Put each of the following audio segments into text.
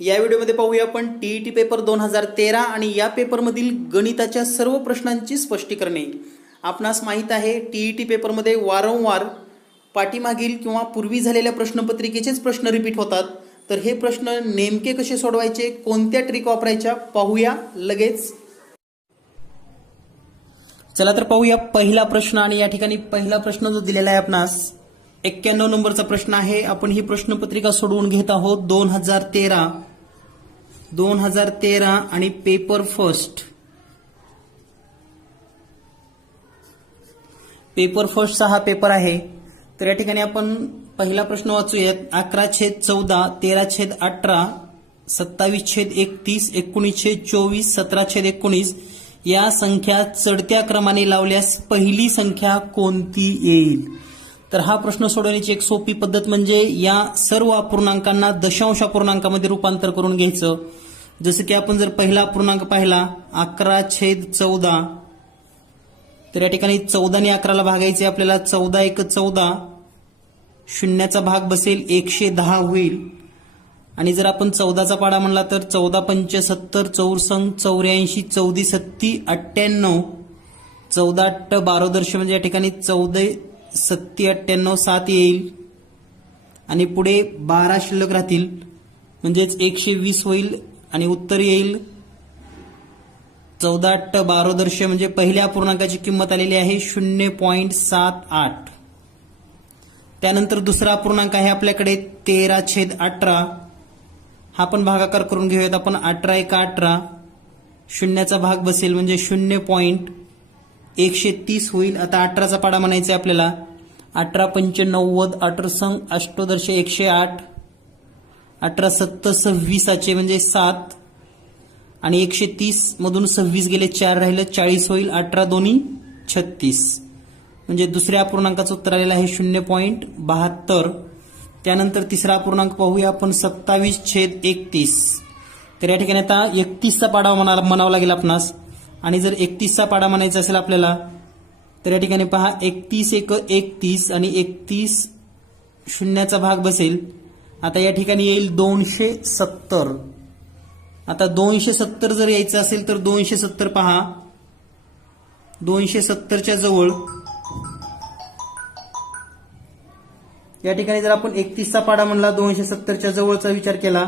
या व्हिडिओमध्ये पाहूया आपण टीईटी पेपर 2013 आणि या पेपरमधील गणिताच्या सर्व प्रश्नांची स्पष्टीकरणे। आपणास माहित आहे टीईटी पेपरमध्ये वारंवार पाठीमागील किंवा पूर्वी झालेल्या प्रश्नपत्रिकेचेच प्रश्न रिपीट होतात। तर हे प्रश्न नेमके कसे सोडवायचे, कोणत्या ट्रिक वापरायच्या पाहूया लगेच। चला तर पाहूया पहिला प्रश्न। आणि या ठिकाणी पहिला प्रश्न जो दिलेला आहे आपणास 91 नंबरचा प्रश्न आहे। आपण ही प्रश्नपत्रिका सोडवून घेत आहोत 2013 आणि पेपर फर्स्टचा हा पेपर आहे। तर या ठिकाणी आपण पहिला प्रश्न वाचूयात। 11/14, 13/18, 27/31, 19/24, 17/19 या संख्या चढत्या क्रमाने लावल्यास पहिली संख्या कोणती येईल। तर हा प्रश्न सोडवण्याची एक सोपी पद्धत म्हणजे या सर्व अपूर्णांकांना दशांश अपूर्णांकामध्ये रूपांतर करून घ्यायचं। जसं की आपण जर पहिला अपूर्णांक पाहिला 11/14, तर या ठिकाणी 14 ने 11ला भागायचे आपल्याला। 14×1 = 14, शून्याचा भाग बसेल 110 होईल। आणि जर आपण 14चा पाडा म्हणला तर 14×5 = 70, 4×6 = 84, 14×7 = 98, 14×8 = 12 म्हणजे या ठिकाणी 14×7 = 7 येईल। आणि पुढे 12 शिल्लक राहतील म्हणजेच 120 होईल आणि उत्तर येईल 14×8 = 12 म्हणजे पहिल्या अपूर्णांकाची किंमत आलेली आहे 0.78। त्यानंतर दुसरा अपूर्णांक आहे आपल्याकडे 13/18। हा पण भागाकार करून घेऊयात आपण। 18×1 = 18, शून्याचा भाग बसेल म्हणजे 0.130 होईल। आता 18चा पाडा म्हणायचा आपल्याला। 18×5 = 90, 18×8 = 108, 18×7 = 26 म्हणजे 7 आणि 130 मधून 26 गेले 4 राहिलं 40 होईल। 18×2 = 36 म्हणजे दुसऱ्या अपूर्णांकाचं उत्तर आलेलं आहे 0.72। त्यानंतर तिसरा अपूर्णांक पाहूया आपण 27/31। तर या ठिकाणी आता 31चा पाडा म्हणावा लागेल आपणास। आणि जर 31चा पाडा म्हणायचा असेल आपल्याला तर या ठिकाणी पहा 31×1 = 31 आणि 31 शून्याचा भाग बसेल। आता या ठिकाणी येईल 270। आता 270 जर यायचं असेल तर 270 पहा, 270च्या जवळ या ठिकाणी जर आपण 31चा पाडा म्हणला 270च्या जवळचा विचार केला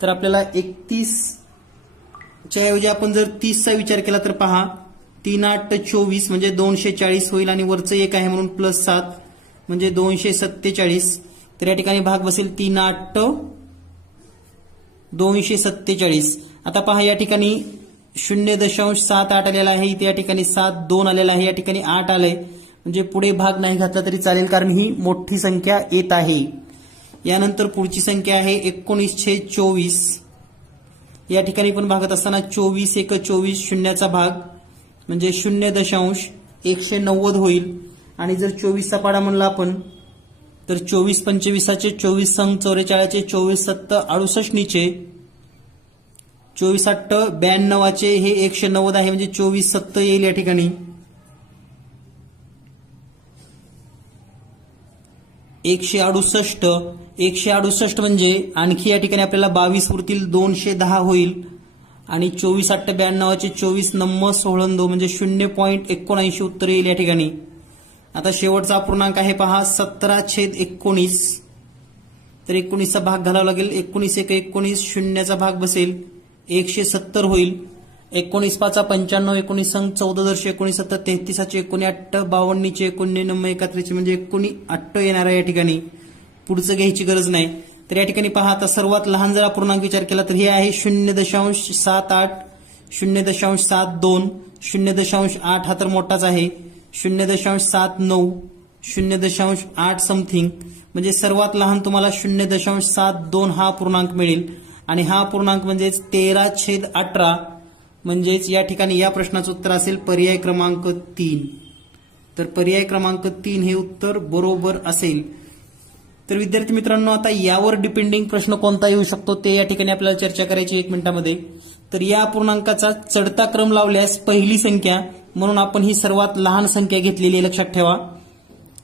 तर आपल्याला 31च्या ऐवजी आपण जर 30चा विचार केला तर पहा 3×8 = 24 म्हणजे 240 होईल आणि वरचं 1 आहे म्हणून +7 म्हणजे 247। तर या ठिकाणी भाग बसेल 3×8 = 247। आता पहा या ठिकाणी 0.78 आलेला आहे, इथे या ठिकाणी 7.2 आलेला आहे, या ठिकाणी 8 आलंय म्हणजे पुढे भाग नाही घातला तरी चालेल कारण ही मोठी संख्या येत आहे। यानंतर पुढची संख्या आहे 19/24। या ठिकाणी पण भागत असताना 24×1 = 24, शून्याचा भाग म्हणजे 0.190 होईल। आणि जर 24चा पाडा म्हणला आपण तर 24×25 = 24, 44 = 24, 7 68 नीचे 24×8 = 92 हे 190 आहे म्हणजे 24×7 येईल या ठिकाणी। 168 म्हणजे आणखी या ठिकाणी आपल्याला 22 उरतील, 210 होईल। आणि 24×8 = 92, 24 9 16 म्हणजे 0.79 उत्तर येईल या ठिकाणी। आता शेवटचा अपूर्णांक आहे पहा 17/19। तर 19चा भाग घालावा लागेल। 19×1 = 19, शून्याचा भाग बसेल 170 होईल। 19×5 = 95, 19×14 = 19, 7 33 = 19, 52 नीचे 19 31 म्हणजे 19 येणार आहे या ठिकाणी। पुढचं घ्यायची गरज नाही। तर या ठिकाणी पहा आता सर्वात लहान जर अपूर्णांक विचार केला तर हे आहे 0.78, 0.72, 0.8 हा तर मोठाच आहे, 0.79, 0.8 समथिंग म्हणजे सर्वात लहान तुम्हाला 0.72 हा अपूर्णांक मिळेल। आणि हा अपूर्णांक म्हणजेच 13/18 म्हणजेच या ठिकाणी या प्रश्नाचं उत्तर असेल पर्याय क्रमांक 3। तर पर्याय क्रमांक 3 हे उत्तर बरोबर असेल। तर विद्यार्थी मित्रांनो आता यावर डिपेंडिंग प्रश्न कोणता येऊ शकतो ते या ठिकाणी आपल्याला चर्चा करायची 1 मिनिटामध्ये। तर या अपूर्णांकाचा चढता क्रम लावल्यास पहिली संख्या म्हणून आपण ही सर्वात लहान संख्या घेतलेली आहे, लक्षात ठेवा।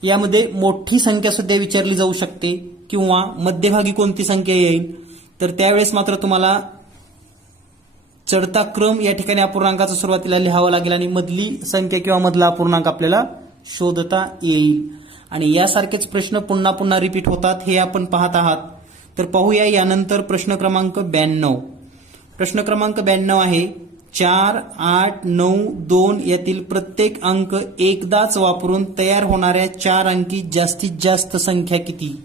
यामध्ये मोठी संख्या सुद्धा विचारली जाऊ शकते किंवा मध्यभागी कोणती संख्या येईल तर त्यावेळेस मात्र तुम्हाला चढता क्रम या ठिकाणी अपूर्णांकाचा सुरुवातीला लिहावा लागेल आणि मधली संख्या किंवा मधला अपूर्णांक आपल्याला शोधता येईल. आणि यासारखेच प्रश्न पुन्हा पुन्हा रिपीट होतात हे आपण पाहत आहात. तर पाहूया यानंतर प्रश्न क्रमांक 92. प्रश्न क्रमांक 92 आहे 4, 8, 9, 2 यातील प्रत्येक अंक एकदाच वापरून तयार होणाऱ्या 4 अंकी जास्तीत जास्त संख्या किती.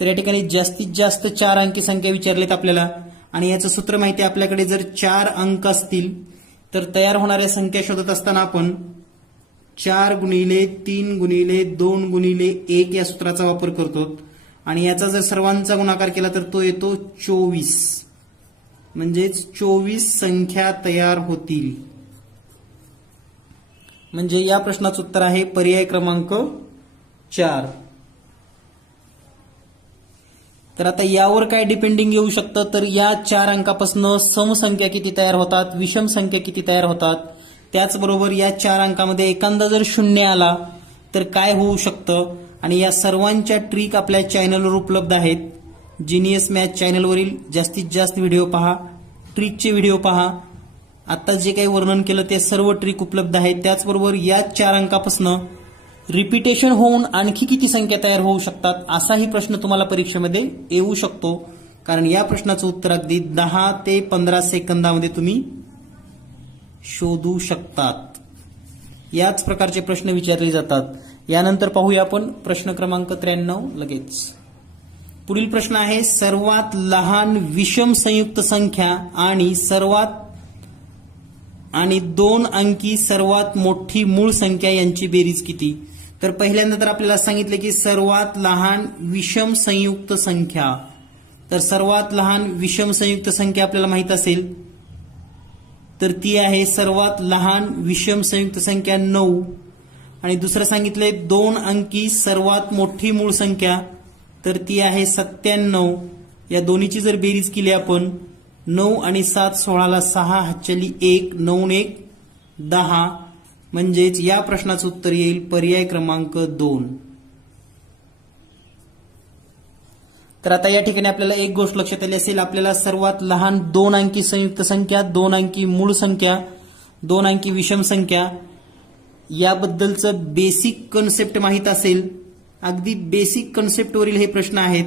तर या ठिकाणी जास्तीत जास्त 4 अंकी संख्या विचारलेत आपल्याला आणि याचं सूत्र माहिती आहे आपल्याकडे. जर 4 अंक असतील तर तयार होणाऱ्या संख्या शोधत असताना आपण 4 गुणिले 3 गुणिले 2 गुणिले 1 या सूत्राचा वापर करतो आणि याचा जर सर्वांचा गुणाकार केला तर तो येतो 24. म्हणजेच 24 संख्या तयार होतील. म्हणजे या प्रश्नाचं उत्तर आहे पर्याय क्रमांक 4. तर आता यावर काय डिपेंडिंग येऊ शकतं, तर या 4 अंकापासून समसंख्या किती तयार होतात, विषम संख्या किती तयार होतात, त्याचबरोबर या 4 अंकामध्ये एखादा जर शून्य आला तर काय होऊ शकतं. आणि या सर्वांच्या ट्रिक आपल्या चॅनलवर उपलब्ध आहेत. जिनियस मॅथ चॅनलवरील जास्तीत जास्त व्हिडिओ पहा, ट्रिकचे व्हिडिओ पहा. आता जे काही वर्णन केलं ते सर्व ट्रिक उपलब्ध आहेत. त्याचबरोबर या 4 अंकापासून रिपिटेशन होऊन आणखी किती संख्या तयार होऊ शकतात असाही प्रश्न तुम्हाला परीक्षेमध्ये येऊ शकतो. कारण या प्रश्नाचं उत्तर अगदी 10 ते 15 सेकंदामध्ये तुम्ही शोधू शकतात. याच प्रकारचे प्रश्न विचारले जातात. यानंतर पाहूया आपण प्रश्न क्रमांक 93 लगेच. पुढील प्रश्न आहे सर्वात लहान विषम संयुक्त संख्या आणि 2 अंकी सर्वात मोठी मूळ संख्या यांची बेरीज किती. तर पहिल्यांदा तर आपल्याला सांगितले की सर्वात लहान विषम संयुक्त संख्या. तर सर्वात लहान विषम संयुक्त संख्या आपल्याला माहित असेल तर ती आहे सर्वात लहान विषम संयुक्त संख्या 9. आणि दुसरं सांगितलंय 2 अंकी सर्वात मोठी मूळ संख्या तर ती आहे 97. या दोन्हीची जर बेरीज केली आपण 9 आणि 7 16ला 6 हातचली 1 9 1 10. म्हणजेच या प्रश्नाचं उत्तर येईल पर्याय क्रमांक 2. तर आता या ठिकाणी आपल्याला एक गोष्ट लक्षात आली असेल, आपल्याला सर्वात लहान 2 अंकी संयुक्त संख्या, 2 अंकी मूळ संख्या, 2 अंकी विषम संख्या याबद्दलचं बेसिक कन्सेप्ट माहित असेल. अगदी बेसिक कन्सेप्टवरील हे प्रश्न आहेत.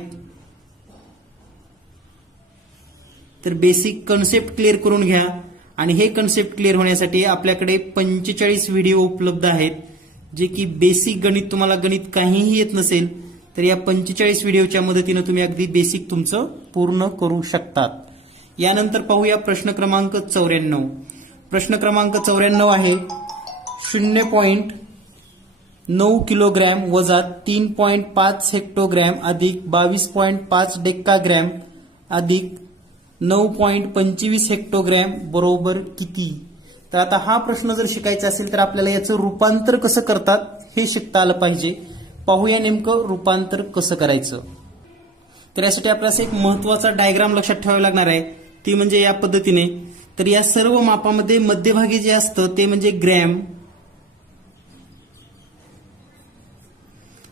तर बेसिक कन्सेप्ट क्लिअर करून घ्या. आणि हे कन्सेप्ट क्लिअर होण्यासाठी आपल्याकडे 45 व्हिडिओ उपलब्ध आहेत. जे की बेसिक गणित, तुम्हाला गणित काहीही येत नसेल तर या 45 व्हिडिओच्या मदतीने तुम्ही अगदी बेसिक तुमचं पूर्ण करू शकतात. यानंतर पाहूया प्रश्न क्रमांक 94. प्रश्न क्रमांक 94 आहे 0.9 किलोग्रॅम वजा 3.5 हेक्टोग्रॅम अधिक 22.5 डेक्काग्रॅम अधिक 9.25 हेक्टोग्रॅम बरोबर किती. तर आता हा प्रश्न जर शिकायचा असेल तर आपल्याला याचं रूपांतर कसं करतात हे शिकता आलं पाहिजे. पाहूया नेमकं रूपांतर कसं करायचं. तर यासाठी आपल्याला एक महत्वाचा डायग्राम लक्षात ठेवावा लागणार आहे. ती म्हणजे या पद्धतीने. तर या सर्व मापामध्ये मध्यभागी जे असतं ते म्हणजे ग्रॅम.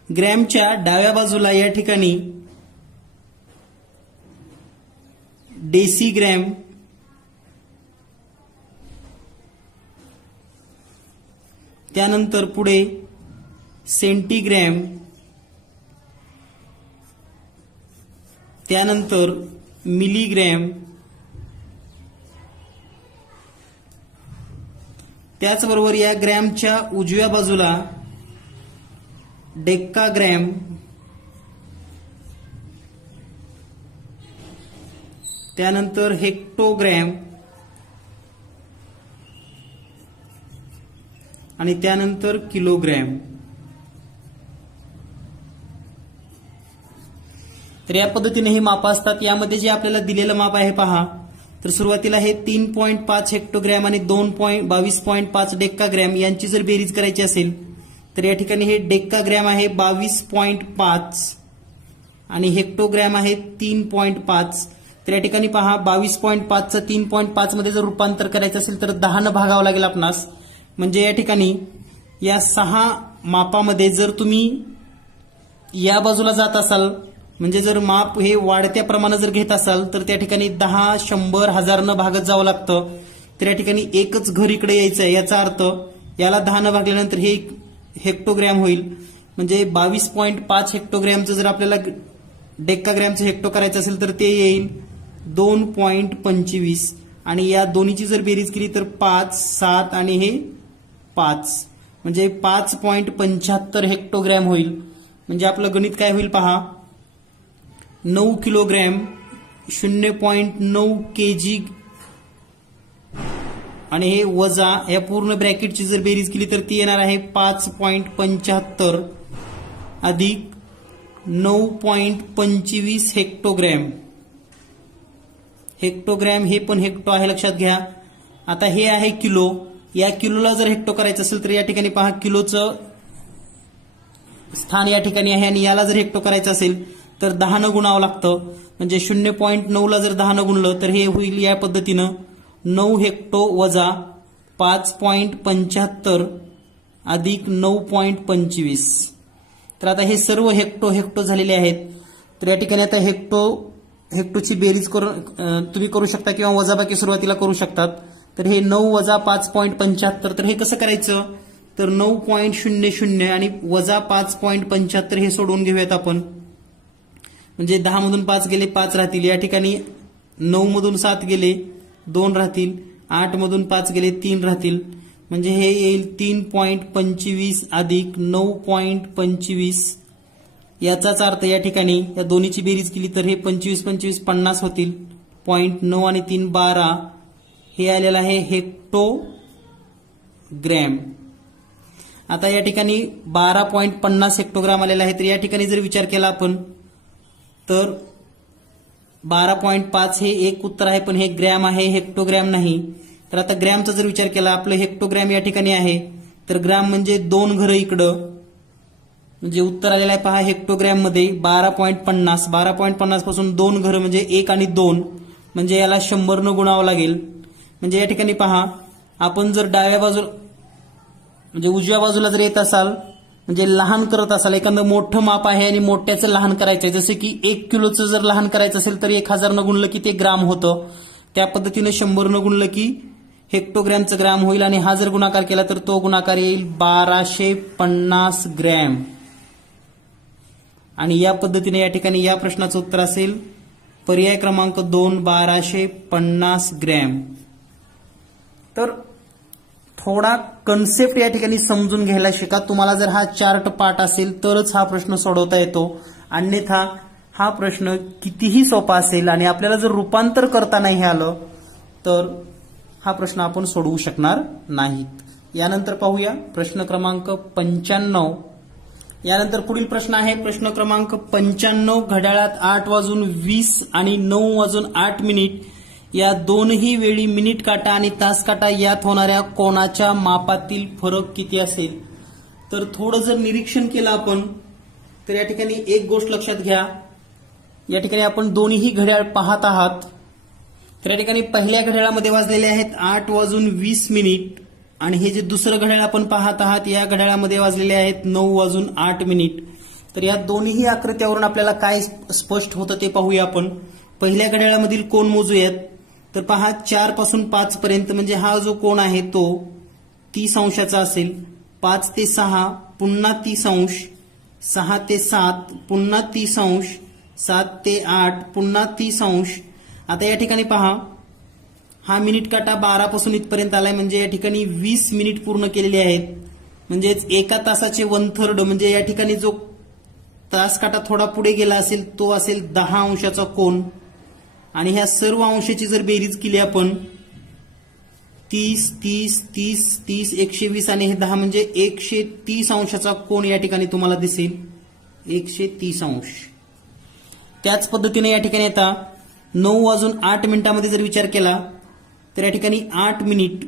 ग्रॅमच्या डाव्या बाजूला या ठिकाणी डेसिग्रॅम, त्यानंतर पुढे सेंटीग्रॅम, त्यानंतर मिलीग्रॅम, त्याचबरोबर या ग्रॅमच्या उजव्या बाजूला डेक्काग्रॅम, त्यानंतर हेक्टोग्रॅम आणि त्यानंतर किलोग्रॅम. तर या पद्धतीने ही माप असतात. यामध्ये जे आपल्याला दिलेलं माप आहे पहा. तर सुरुवातीला हे 3.5 हेक्टोग्रॅम आणि 22.5 डेक्काग्रॅम यांची जर बेरीज करायची असेल तर या ठिकाणी हे डेक्काग्रॅम आहे 22.5 आणि हेक्टोग्रॅम आहे 3.5. तर या ठिकाणी पहा 22.5चं 3.5 मध्ये जर रूपांतर करायचं असेल तर 10 ने भागावं लागेल आपणास. म्हणजे या ठिकाणी या 6 मापामध्ये जर तुम्ही या बाजूला जात असाल म्हणजे जर माप हे वाढत्या प्रमाणात जर घेत असाल तर त्या ठिकाणी 10, 100, 1000 न भागत जावं लागतं. तर या ठिकाणी एकच घर इकडे यायचं आहे. याचा अर्थ याला 10 न भागल्यानंतर हे हेक्टोग्रॅम होईल. म्हणजे 22.5 हेक्टोग्रॅमचं जर आपल्याला डेक्काग्रॅमचं हेक्टो करायचं असेल तर ते येईल 2.25 आणि या दोन्हीची जर बेरीज केली तर 5, 7 आणि हे 5 म्हणजे 5.75 हेक्टोग्रॅम होईल. म्हणजे आपलं गणित काय होईल पहा, 9 किलोग्रॅम 0.9 केजी आणि हे वजा या पूर्ण ब्रॅकेटची जर बेरीज केली तर ती येणार आहे 5.75 अधिक 9.25 हेक्टोग्रॅम. हेक्टोग्रॅम हे पण हेक्टो आहे लक्षात घ्या. आता हे आहे किलो, या किलोला जर हेक्टो करायचं असेल तर या ठिकाणी पहा किलोचं स्थान या ठिकाणी आहे आणि याला जर हेक्टो करायचं असेल तर 10 न गुणावं लागतं. म्हणजे 0.9 ला जर 10 न गुणलं तर हे होईल या पद्धतीनं 9 हेक्टो वजा 5.75 अधिक 9.25. तर आता हे सर्व हेक्टो झालेले आहेत. तर या ठिकाणी आता हेक्टोची बेरीज करून तुम्ही करू शकता किंवा वजाबाकी सुरुवातीला करू शकतात. तर हे 9 वजा 5.75 तर हे कसं करायचं, तर 9.00 आणि वजा 5.75 हे सोडवून घेऊयात आपण. म्हणजे 10 मधून 5 गेले 5 राहतील. या ठिकाणी 9 मधून 7 गेले 2 राहतील. 8 मधून 5 गेले 3 राहतील. म्हणजे हे येईल 3.25 अधिक 9.25. याचाच अर्थ या ठिकाणी या दोन्हीची बेरीज केली तर हे 25 25 50 होतील. 0.9 आणि 3 12 हे आलेलं आहे हेक्टोग्रॅम. आता या ठिकाणी 12.50 हेक्टोग्राम आलेला आहे. तर या ठिकाणी जर विचार केला आपण तर 12.5 हे एक उत्तर आहे पण हे ग्रॅम आहे हेक्टोग्रॅम नाही. तर आता ग्रॅमचा जर विचार केला आपलं हेक्टोग्रॅम या ठिकाणी आहे तर ग्रॅम म्हणजे 2 घरं इकडं. म्हणजे उत्तर आलेलं आहे पहा हेक्टोग्रॅम मध्ये 12.50. 12.50 पासून 2 घरं म्हणजे 1 आणि 2 म्हणजे याला 100 न गुणावं लागेल. म्हणजे या ठिकाणी पहा आपण जर डाव्या बाजूला म्हणजे उजव्या बाजूला जर येत असाल म्हणजे लहान करत असाल, एखादं मोठं माप आहे आणि मोठ्याचं लहान करायचं आहे, जसं की 1 किलोचं जर लहान करायचं असेल तर 1000 न गुणलं की ते ग्राम होतं. त्या पद्धतीनं 100 न गुणलं की हेक्टोग्रॅमचं ग्राम होईल आणि हा जर गुणाकार केला तर तो गुणाकार येईल 1250 ग्रॅम. आणि या पद्धतीने या ठिकाणी या प्रश्नाचं उत्तर असेल पर्याय क्रमांक 2 1250 ग्रॅम. तर थोडा कन्सेप्ट या ठिकाणी समजून घ्यायला शिका. तुम्हाला जर हा चार्ट पाठ असेल तरच हा प्रश्न सोडवता येतो, अन्यथा हा प्रश्न कितीही सोपा असेल आणि आपल्याला जर रूपांतर करता नाही आलं तर हा प्रश्न आपण सोडवू शकणार नाहीत. यानंतर पाहूया प्रश्न क्रमांक 95. यानंतर पुढील प्रश्न आहे प्रश्न क्रमांक 95. घड्याळात 8:20 आणि 9:08 या दोनही वेळी मिनिट काटा आणि तास काटा यात होणाऱ्या कोणाच्या मापातील फरक किती असेल. तर थोडं जर निरीक्षण केलं आपण तर या ठिकाणी एक गोष्ट लक्षात घ्या. या ठिकाणी आपण दोन्ही घड्याळ पाहत आहात. तर या ठिकाणी पहिल्या घड्याळामध्ये वाजलेले आहेत 8:20 आणि हे जे दुसरं घड्याळ आपण पाहत आहात या घड्याळामध्ये वाजलेले आहेत 9:08. तर या दोन्ही आकृत्यावरून आपल्याला काय स्पष्ट होतं ते पाहूया आपण. पहिल्या घड्याळामधील कोण मोजूयात. तर पहा 4 पासून 5 पर्यंत म्हणजे हा जो कोण आहे तो 30 अंशाचा असेल. 5 ते 6 पुन्हा 30 अंश, 6 ते 7 पुन्हा 30 अंश, 7 ते 8 पुन्हा 30 अंश. आता या ठिकाणी पहा हा मिनिट काटा 12 पासून इथपर्यंत आलाय म्हणजे या ठिकाणी 20 मिनिट पूर्ण केलेले आहेत. म्हणजेच एका तासाचे 1/3 म्हणजे या ठिकाणी जो तास काटा थोडा पुढे गेला असेल तो असेल 10 अंशाचा कोन. आणि ह्या सर्व अंशाची जर बेरीज केली आपण 30 30 30 30 120 आणि हे 10 म्हणजे 130 अंशाचा कोन या ठिकाणी तुम्हाला दिसेल. 130 अंश. त्याच पद्धतीने या ठिकाणी आता 9:08 जर विचार केला तर या ठिकाणी 8 मिनिट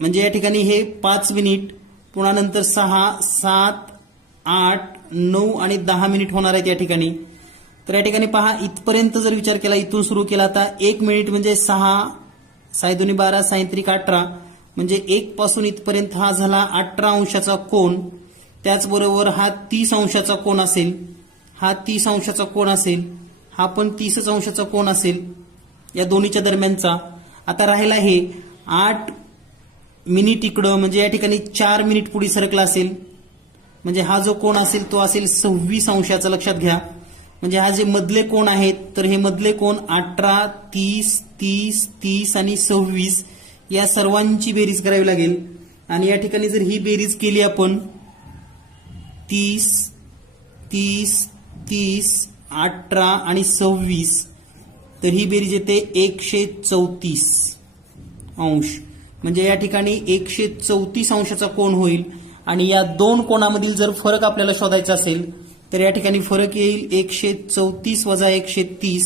म्हणजे या ठिकाणी हे 5 मिनिट पुन्हा नंतर 6 7 8 9 आणि 10 मिनिट होणार आहेत या ठिकाणी. तर या ठिकाणी पहा इथपर्यंत जर विचार केला इथून सुरू केला आता 1 मिनिट म्हणजे 6 6 2 12 6 3 18 म्हणजे 1 पासून इथपर्यंत हा झाला 18 अंशाचा कोन. त्याचबरोबर हा 30 अंशाचा कोन असेल. हा 30 अंशाचा कोन असेल, हा पण 30 अंशाचा कोन असेल या दोन्हीच्या दरम्यानचा. आता राहिला हे 8 मिनिट इकडं, म्हणजे या ठिकाणी 4 मिनिट पुढे सरकला असेल, म्हणजे हा जो कोन असेल तो असेल 26 अंशाचा. लक्षात घ्या. म्हणजे हा जे मधले कोन आहेत तर हे मधले कोन 18, 30, 30, 30 आणि 26 या सर्वांची बेरीज करावी लागेल. आणि या ठिकाणी जर ही बेरीज केली आपण 30, 30, 30, 18 आणि 26 तर ही बेरीज येते 134 अंश. म्हणजे या ठिकाणी 134 अंशाचा कोन होईल. आणि या दोन कोणामधील जर फरक आपल्याला शोधायचा असेल तर या ठिकाणी फरक येईल 134 वजा 130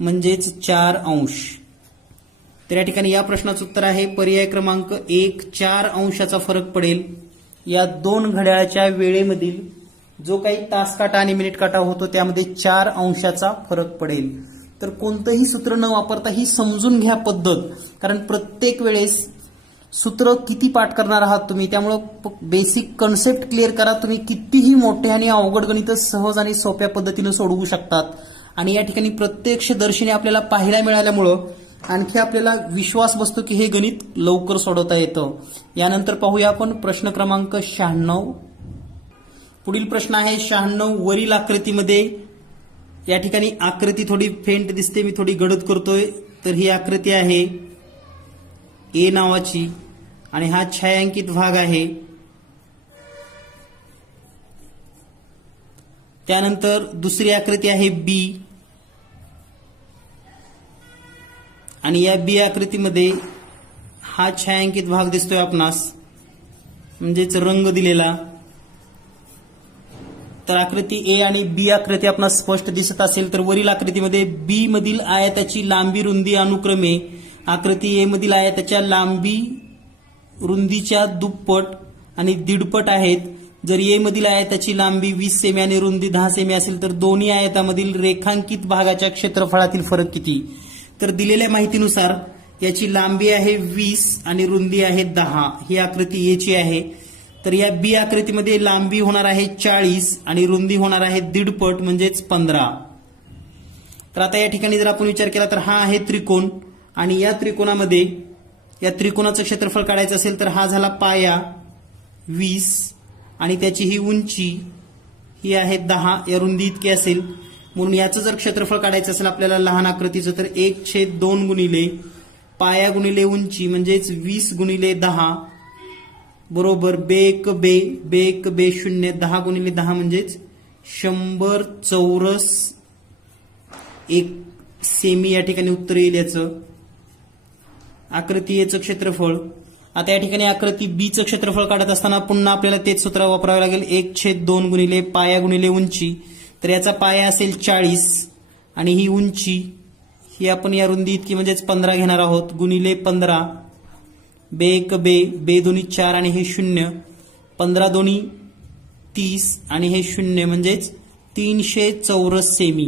म्हणजेच 4 अंश. तर या ठिकाणी या प्रश्नाचं उत्तर आहे पर्याय क्रमांक 1, 4 अंशाचा फरक पडेल. या दोन घड्याळाच्या वेळेमधील जो काही तास काटा आणि मिनिट काटा होतो त्यामध्ये 4 अंशाचा फरक पडेल. तर कोणतंही सूत्र न वापरता ही समजून घ्या पद्धत, कारण प्रत्येक वेळेस सूत्र किती पाठ करणार आहात तुम्ही, त्यामुळं बेसिक कन्सेप्ट क्लिअर करा. तुम्ही कितीही मोठे आणि अवघड गणित सहज आणि सोप्या पद्धतीने सोडवू शकतात. आणि या ठिकाणी प्रत्यक्षदर्शीने आपल्याला पाहायला मिळाल्यामुळं आणखी आपल्याला विश्वास बसतो की हे गणित लवकर सोडवता येतं. यानंतर पाहूया आपण प्रश्न क्रमांक 96. पुढील प्रश्न आहे 96. वरील आकृतीमध्ये, या ठिकाणी आकृती थोडी फेंट दिसते, मी थोडी गडद करतोय. तर ही आकृती आहे ए नावाची आणि हा छायांकित भाग आहे. त्यानंतर दुसरी आकृती आहे बी आणि या बी आकृतीमध्ये हा छायांकित भाग दिसतोय आपणास, म्हणजेच रंग दिलेला. तर आकृती ए आणि बी आकृती आपणास स्पष्ट दिसत असेल तर वरील आकृतीमध्ये बी मधील आयताची लांबी रुंदी अनुक्रमे आकृती ए मधील आयताच्या लांबी रुंदीच्या दुप्पट आणि दीडपट आहेत. जर ए मधील आयताची लांबी 20 सेमी आणि रुंदी 10 सेमी असेल तर दोन्ही आयतामधील रेखांकित भागाच्या क्षेत्रफळातील फरक किती. तर दिलेल्या माहितीनुसार याची लांबी आहे 20 आणि रुंदी आहे 10. ही आकृती ए ची आहे. तर या बी आकृतीमध्ये लांबी होणार आहे 40 आणि रुंदी होणार आहे दीडपट म्हणजेच 15. तर आता या ठिकाणी जर आपण विचार केला तर हा आहे त्रिकोण आणि या त्रिकोणामध्ये या त्रिकोणाचं क्षेत्रफळ काढायचं असेल तर हा झाला पाया 20 आणि त्याची ही उंची ही आहे 10, या रुंदी इतकी असेल. म्हणून याचं जर क्षेत्रफळ काढायचं असेल आपल्याला लहान आकृतीचं तर 1/2 गुणिले पाया गुणिले उंची म्हणजेच 20 गुणिले 10 बरोबर बे एक बे 0, 10 गुणिले 10 म्हणजेच 100 चौरस 1 सेमी या ठिकाणी उत्तर येईल याचं. आकृती एचं क्षेत्रफळ. आता या ठिकाणी आकृती बीचं क्षेत्रफळ काढत असताना पुन्हा आपल्याला तेच सूत्र वापरावे लागेल 1/2 गुणिले पाया गुणिले उंची. तर याचा पाया असेल 40 आणि ही उंची ही आपण या रुंदी इतकी म्हणजेच 15 घेणार आहोत गुणिले 15 बे एक बे दोन्ही 4 आणि हे 0, 15 दोन्ही 30 आणि हे 0 म्हणजेच 300 चौरस सेमी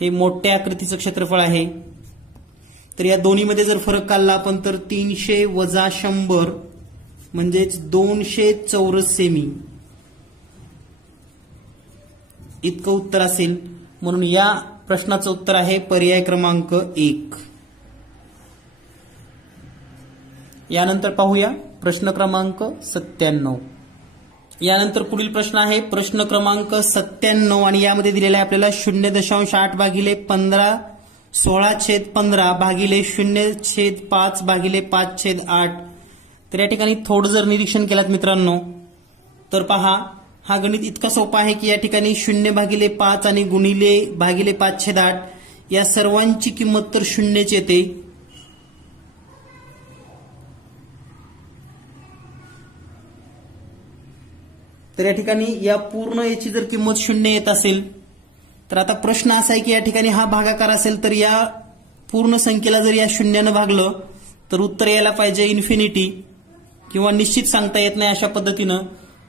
हे मोठ्या आकृतीचं क्षेत्रफळ आहे. तर या दोन्हीमध्ये जर फरक काढला आपण तर 300 वजा 100 म्हणजेच 200 चौरस सेमी इतकं उत्तर असेल. म्हणून या प्रश्नाचं उत्तर आहे पर्याय क्रमांक 1. यानंतर पाहूया प्रश्न क्रमांक 97. यानंतर पुढील प्रश्न आहे प्रश्न क्रमांक 97 आणि यामध्ये दिलेला आहे आपल्याला 0.8 भागिले 15 16/15 भागिले 0/5 भागिले 5/8. तर या ठिकाणी थोडं जर निरीक्षण केलात मित्रांनो तर पहा हा गणित इतका सोपा आहे की या ठिकाणी 0/5 आणि गुणिले भागिले 5/8 या सर्वांची किंमत तर 0च येते. तर या ठिकाणी या पूर्ण याची जर किंमत 0 येत असेल तर आता प्रश्न असा आहे की या ठिकाणी हा भागाकार असेल तर या पूर्ण संख्येला जर या 0ने भागलं तर उत्तर यायला पाहिजे इन्फिनिटी किंवा निश्चित सांगता येत नाही अशा पद्धतीनं.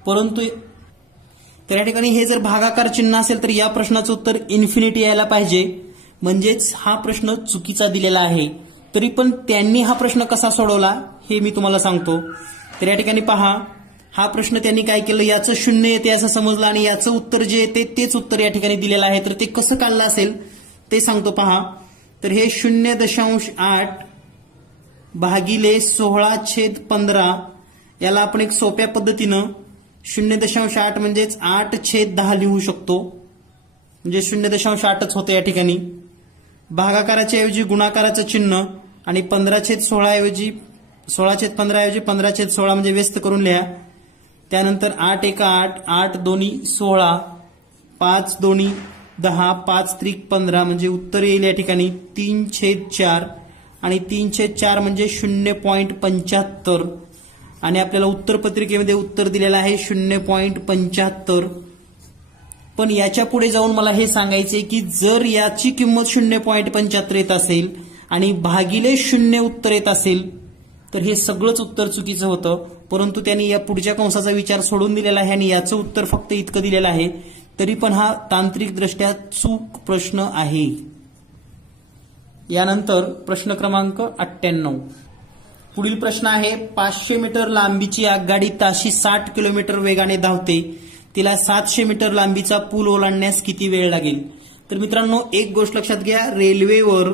परंतु तर या ठिकाणी हे जर भागाकार चिन्ह असेल तर या प्रश्नाचं उत्तर इन्फिनिटी यायला पाहिजे, म्हणजेच हा प्रश्न चुकीचा दिलेला आहे. तरी पण त्यांनी हा प्रश्न कसा सोडवला हे मी तुम्हाला सांगतो. तर या ठिकाणी पहा हा प्रश्न त्यांनी काय केलं, याचं शून्य येते असं समजलं आणि याचं उत्तर जे येते तेच उत्तर या ठिकाणी दिलेलं आहे. तर ते कसं काढलं असेल ते सांगतो पहा. तर हे 0.8 भागिले 16/15 याला आपण एक सोप्या पद्धतीनं 0.8 म्हणजेच 8/10 लिहू शकतो. म्हणजे 0.8च होतं या ठिकाणी. भागाकाराच्या ऐवजी गुणाकाराचं चिन्ह आणि 15/16 ऐवजी 16/15 ऐवजी 15/16 म्हणजे व्यस्त करून लिहा. त्यानंतर 8 1 8, 8 2 16, 5 2 10, 5 3 15 म्हणजे उत्तर येईल या ठिकाणी 3/4 आणि 3/4 म्हणजे 0.75 आणि आपल्याला उत्तरपत्रिकेमध्ये उत्तर दिलेलं आहे 0.75. पण याच्या पुढे जाऊन मला हे सांगायचे की जर याची किंमत 0.75 येत असेल आणि भागिले 0 उत्तर येत असेल तर हे सगळंच उत्तर चुकीचं होतं. परंतु त्यांनी या पुढच्या कंसाचा विचार सोडून दिलेला आहे आणि याचं उत्तर फक्त इतकं दिलेलं आहे. तरी पण हा तांत्रिकदृष्ट्या चूक प्रश्न आहे. यानंतर प्रश्न क्रमांक 98. पुढील प्रश्न आहे, 500 मीटर लांबीची आगगाडी ताशी 60 किलोमीटर वेगाने धावते. तिला 700 मीटर लांबीचा पूल ओलांडण्यास किती वेळ लागेल? तर मित्रांनो, एक गोष्ट लक्षात घ्या, रेल्वेवर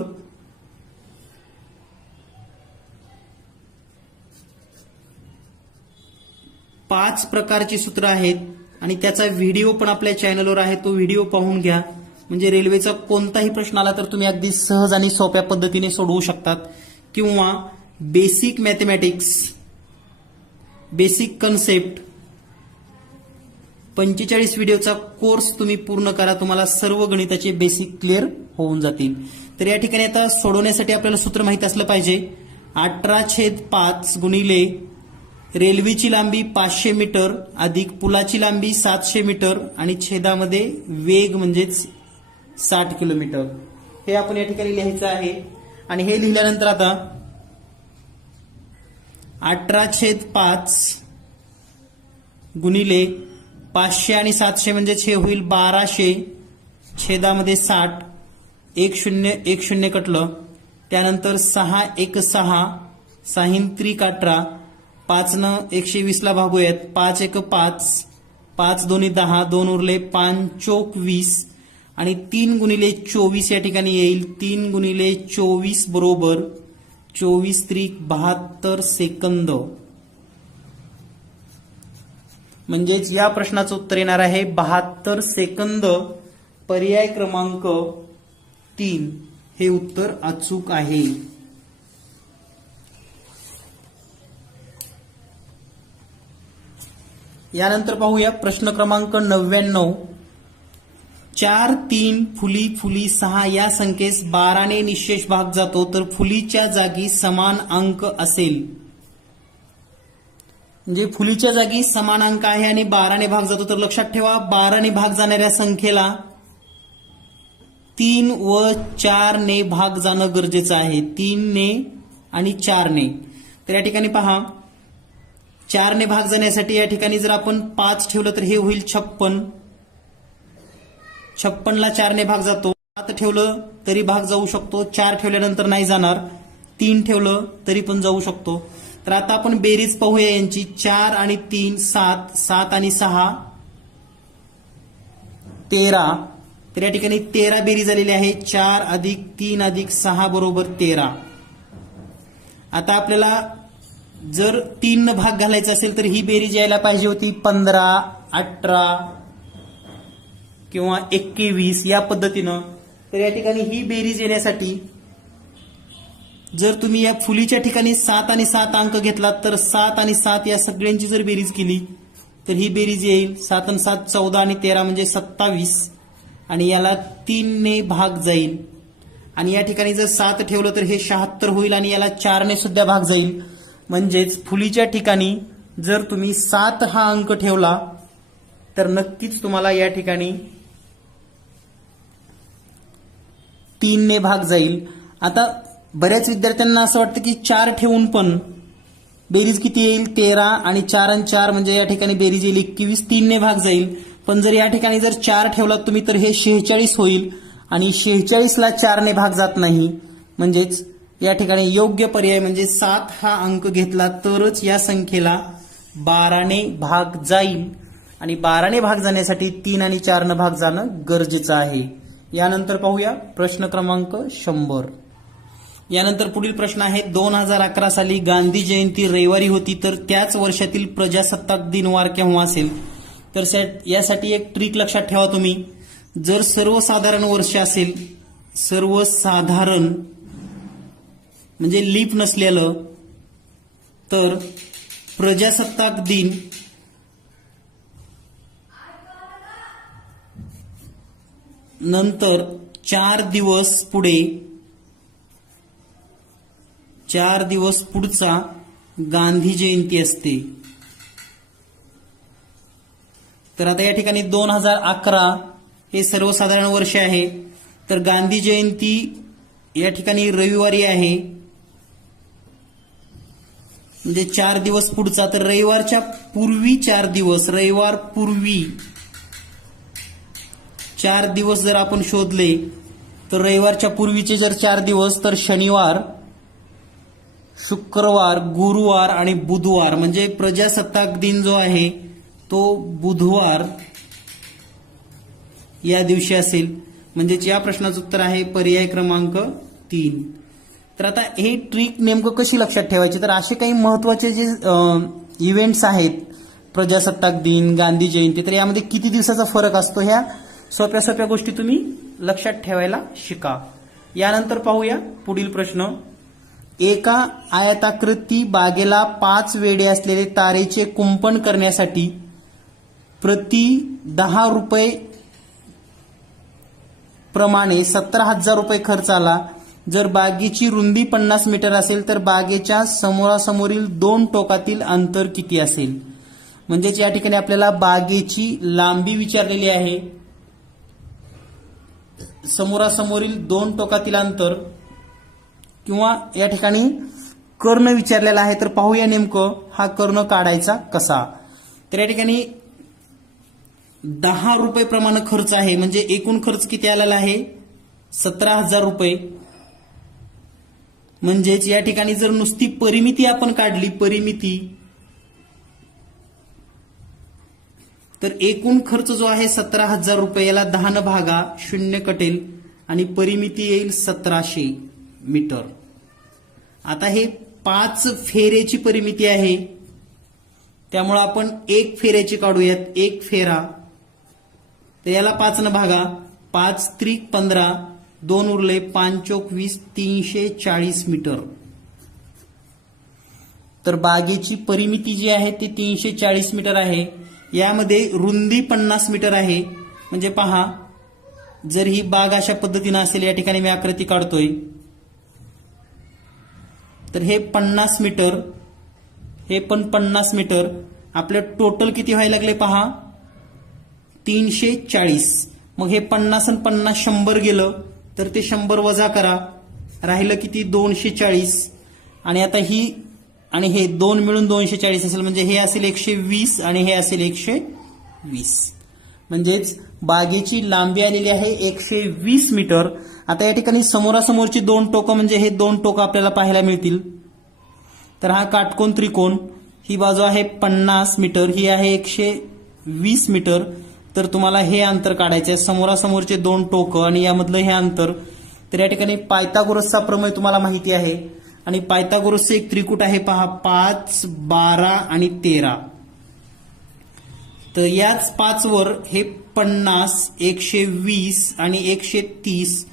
पाच प्रकारची सूत्र आहेत आणि त्याचा व्हिडिओ पण आपल्या चॅनलवर आहे. तो व्हिडिओ पाहून घ्या. म्हणजे रेल्वेचा कोणताही प्रश्न आला तर तुम्ही अगदी सहज आणि सोप्या पद्धतीने सोडवू शकतात. किंवा बेसिक मॅथमॅटिक्स, बेसिक कन्सेप्ट 45 व्हिडिओचा कोर्स तुम्ही पूर्ण करा. तुम्हाला सर्व गणिताचे बेसिक क्लिअर होऊन जातील. तर या ठिकाणी आता सोडवण्यासाठी आपल्याला सूत्र माहित असलं पाहिजे. 18/5 गुणिले रेल्वेची लांबी 500 मीटर अधिक पुलाची लांबी 700 मीटर आणि छेदामध्ये वेग म्हणजेच 60 किलोमीटर. हे आपण या ठिकाणी लिहायचं आहे. आणि हे लिहिल्यानंतर आता 18/5 गुणिले 500 आणि 700 म्हणजे हे होईल 1200 छेदामध्ये 60, 1 0 कटलं. त्यानंतर 6 1 6, 6 3 18, 5 न 120 ला भागूयात. 5 1 5, 5 2 10, 2 उरले 5 चोक 20 आणि 3 गुणिले 24 या ठिकाणी येईल. 3 गुणिले 24 बरोबर 24 त्रिक 72 सेकंद. म्हणजेच या प्रश्नाचं उत्तर येणार आहे 72 सेकंद. पर्याय क्रमांक 3 हे उत्तर अचूक आहे. यानंतर पाहूया प्रश्न क्रमांक 99. 4 3 फुली फुली 6 या संख्येस 12 ने निशेष भाग जातो तर फुलीच्या जागी समान अंक असेल. म्हणजे फुलीच्या जागी समान अंक आहे आणि 12 ने भाग जातो. तर लक्षात ठेवा, 12 ने भाग जाणाऱ्या संख्येला 3 व 4 ने भाग जाणं गरजेचं आहे. 3 ने आणि 4 ने. तर या ठिकाणी पहा, 4 ने भाग जाण्यासाठी या ठिकाणी जर आपण 5 ठेवलं तर हे होईल 56. 56 ला 4 ने भाग जातो. 7 ठेवलं तरी भाग जाऊ शकतो. 4 ठेवल्यानंतर नाही जाणार. 3 ठेवलं तरी पण जाऊ शकतो. तर आता आपण बेरीज पाहूया यांची. 4 आणि 3 7, 7 आणि 6 13. तर या ठिकाणी 13 बेरीज आलेली आहे. 4 अधिक 3 अधिक 6 बरोबर 13. आता आपल्याला जर 3 न भाग घालायचा असेल तर ही बेरीज यायला पाहिजे होती 15, 18 किंवा 21 या पद्धतीनं. तर या ठिकाणी ही बेरीज येण्यासाठी जर तुम्ही या फुलीच्या ठिकाणी 7 आणि 7 अंक घेतलात तर 7 आणि 7 या सगळ्यांची जर बेरीज केली तर ही बेरीज येईल 7 आणि 7 14 आणि 13 म्हणजे 27 आणि याला 3 ने भाग जाईल. आणि या ठिकाणी जर 7 ठेवलं तर हे 76 होईल आणि याला 4 ने सुद्धा भाग जाईल. म्हणजेच फुलीच्या ठिकाणी जर तुम्ही 7 हा अंक ठेवला तर नक्कीच तुम्हाला या ठिकाणी 3 ने भाग जाईल. आता बऱ्याच विद्यार्थ्यांना असं वाटतं की 4 ठेवून पण बेरीज किती येईल 13 आणि 4 आणि 4 म्हणजे या ठिकाणी बेरीज येईल 21, 3 ने भाग जाईल. पण जर या ठिकाणी जर 4 ठेवलात तुम्ही तर हे 46 होईल आणि 46 ला 4 ने भाग जात नाही. म्हणजेच या ठिकाणी योग्य पर्याय म्हणजे 7 हा अंक घेतला तरच या संख्येला 12ने भाग जाईल आणि 12ने भाग जाण्यासाठी 3 आणि 4 भाग जाणं गरजेचं आहे. यानंतर पाहूया प्रश्न क्रमांक 100. यानंतर पुढील प्रश्न आहे 2011 साली गांधी जयंती रविवारी होती तर त्याच वर्षातील प्रजासत्ताक दिन वार केव्हा असेल. तर यासाठी एक ट्रिक लक्षात ठेवा तुम्ही. जर सर्वसाधारण वर्ष असेल, सर्वसाधारण म्हणजे लीप नसलेलं, तर प्रजासत्ताक दिन नंतर 4 दिवस पुढे 4 दिवस पुढचा गांधी जयंती असते. तर आता या ठिकाणी 2011 हे सर्वसाधारण वर्ष आहे, तर गांधी जयंती या ठिकाणी रविवारी आहे, म्हणजे 4 दिवस पुढचा. तर रविवारच्या पूर्वी 4 दिवस, रविवार पूर्वी 4 दिवस जर आपण शोधले तर रविवारच्या पूर्वीचे जर 4 दिवस, तर शनिवार, शुक्रवार, गुरुवार आणि बुधवार, म्हणजे प्रजासत्ताक दिन जो आहे तो बुधवार या दिवशी असेल. म्हणजेच या प्रश्नाचं उत्तर आहे पर्याय क्रमांक 3. तर आता हे ट्रिक नेमकं कशी लक्षात ठेवायची. तर असे काही महत्वाचे जे इव्हेंट्स आहेत, प्रजासत्ताक दिन, गांधी जयंती, तर यामध्ये किती दिवसाचा फरक असतो, ह्या सोप्या सोप्या गोष्टी तुम्ही लक्षात ठेवायला शिका. यानंतर पाहूया पुढील प्रश्न. एका आयताकृती बागेला 5 वेढे असलेले तारेचे कुंपण करण्यासाठी प्रति 10 रुपये प्रमाणे 17,000 रुपये खर्च आला. जर बागेची रुंदी 50 मीटर असेल तर बागेच्या समोरासमोरील 2 टोकातील अंतर किती असेल. म्हणजेच या ठिकाणी आपल्याला बागेची लांबी विचारलेली आहे, समोरासमोरील 2 टोकातील अंतर, किंवा या ठिकाणी कर्ण विचारलेला आहे. तर पाहूया नेमकं हा कर्ण काढायचा कसा. तर या ठिकाणी 10 रुपये प्रमाणे खर्च आहे, म्हणजे एकूण खर्च किती आलेला आहे 17,000 रुपये. म्हणजेच या ठिकाणी जर नुसती परिमिती आपण काढली, परिमिती, तर एकूण खर्च जो आहे 17,000 रुपये, याला 10 न भागा, 0 कटेल आणि परिमिती येईल 1700 मीटर. आता हे 5 फेऱ्याची परिमिती आहे, त्यामुळे आपण 1 फेऱ्याची काढूयात. 1 फेरा, तर याला 5 न भागा, 5 त्रिक 15, 2 उरले, 5 चोक 20, 340 मीटर. तर बागेची परिमिती जी आहे ती 340 मीटर आहे. यामध्ये रुंदी 50 मीटर आहे. म्हणजे पहा, जर ही बाग अशा पद्धतीने असेल, या ठिकाणी मी आकृती काढतोय, तर हे 50 मीटर, हे पण 50 मीटर. आपलं टोटल किती व्हायला लागले पहा 340. मग हे 50 आणि 50 100 गेलं, तर ते 100 वजा करा, राहिलं किती 240. आणि आता ही आणि हे 2 मिळून 240 असेल, म्हणजे हे असेल 120 आणि हे असेल 120. म्हणजेच बागेची लांबी आलेली आहे 120 मीटर. आता या ठिकाणी समोरासमोरची 2 टोकं, म्हणजे हे 2 टोकं आपल्याला पाहायला मिळतील. तर हा काटकोन त्रिकोण, ही बाजू आहे 50 मीटर, ही आहे 120 मीटर. तर तुम्हाला हे अंतर काढायचे आहे, समोरासमोरचे 2 टोकं आणि यामधलं हे अंतर. तर या ठिकाणी पायथागोरसचा प्रमेय तुम्हाला माहिती आहे, आणि पायथागोरसचे एक त्रिकूट आहे पहा, 5, 12 आणि 13. तर याच 5 वर हे 50, 120 आणि 130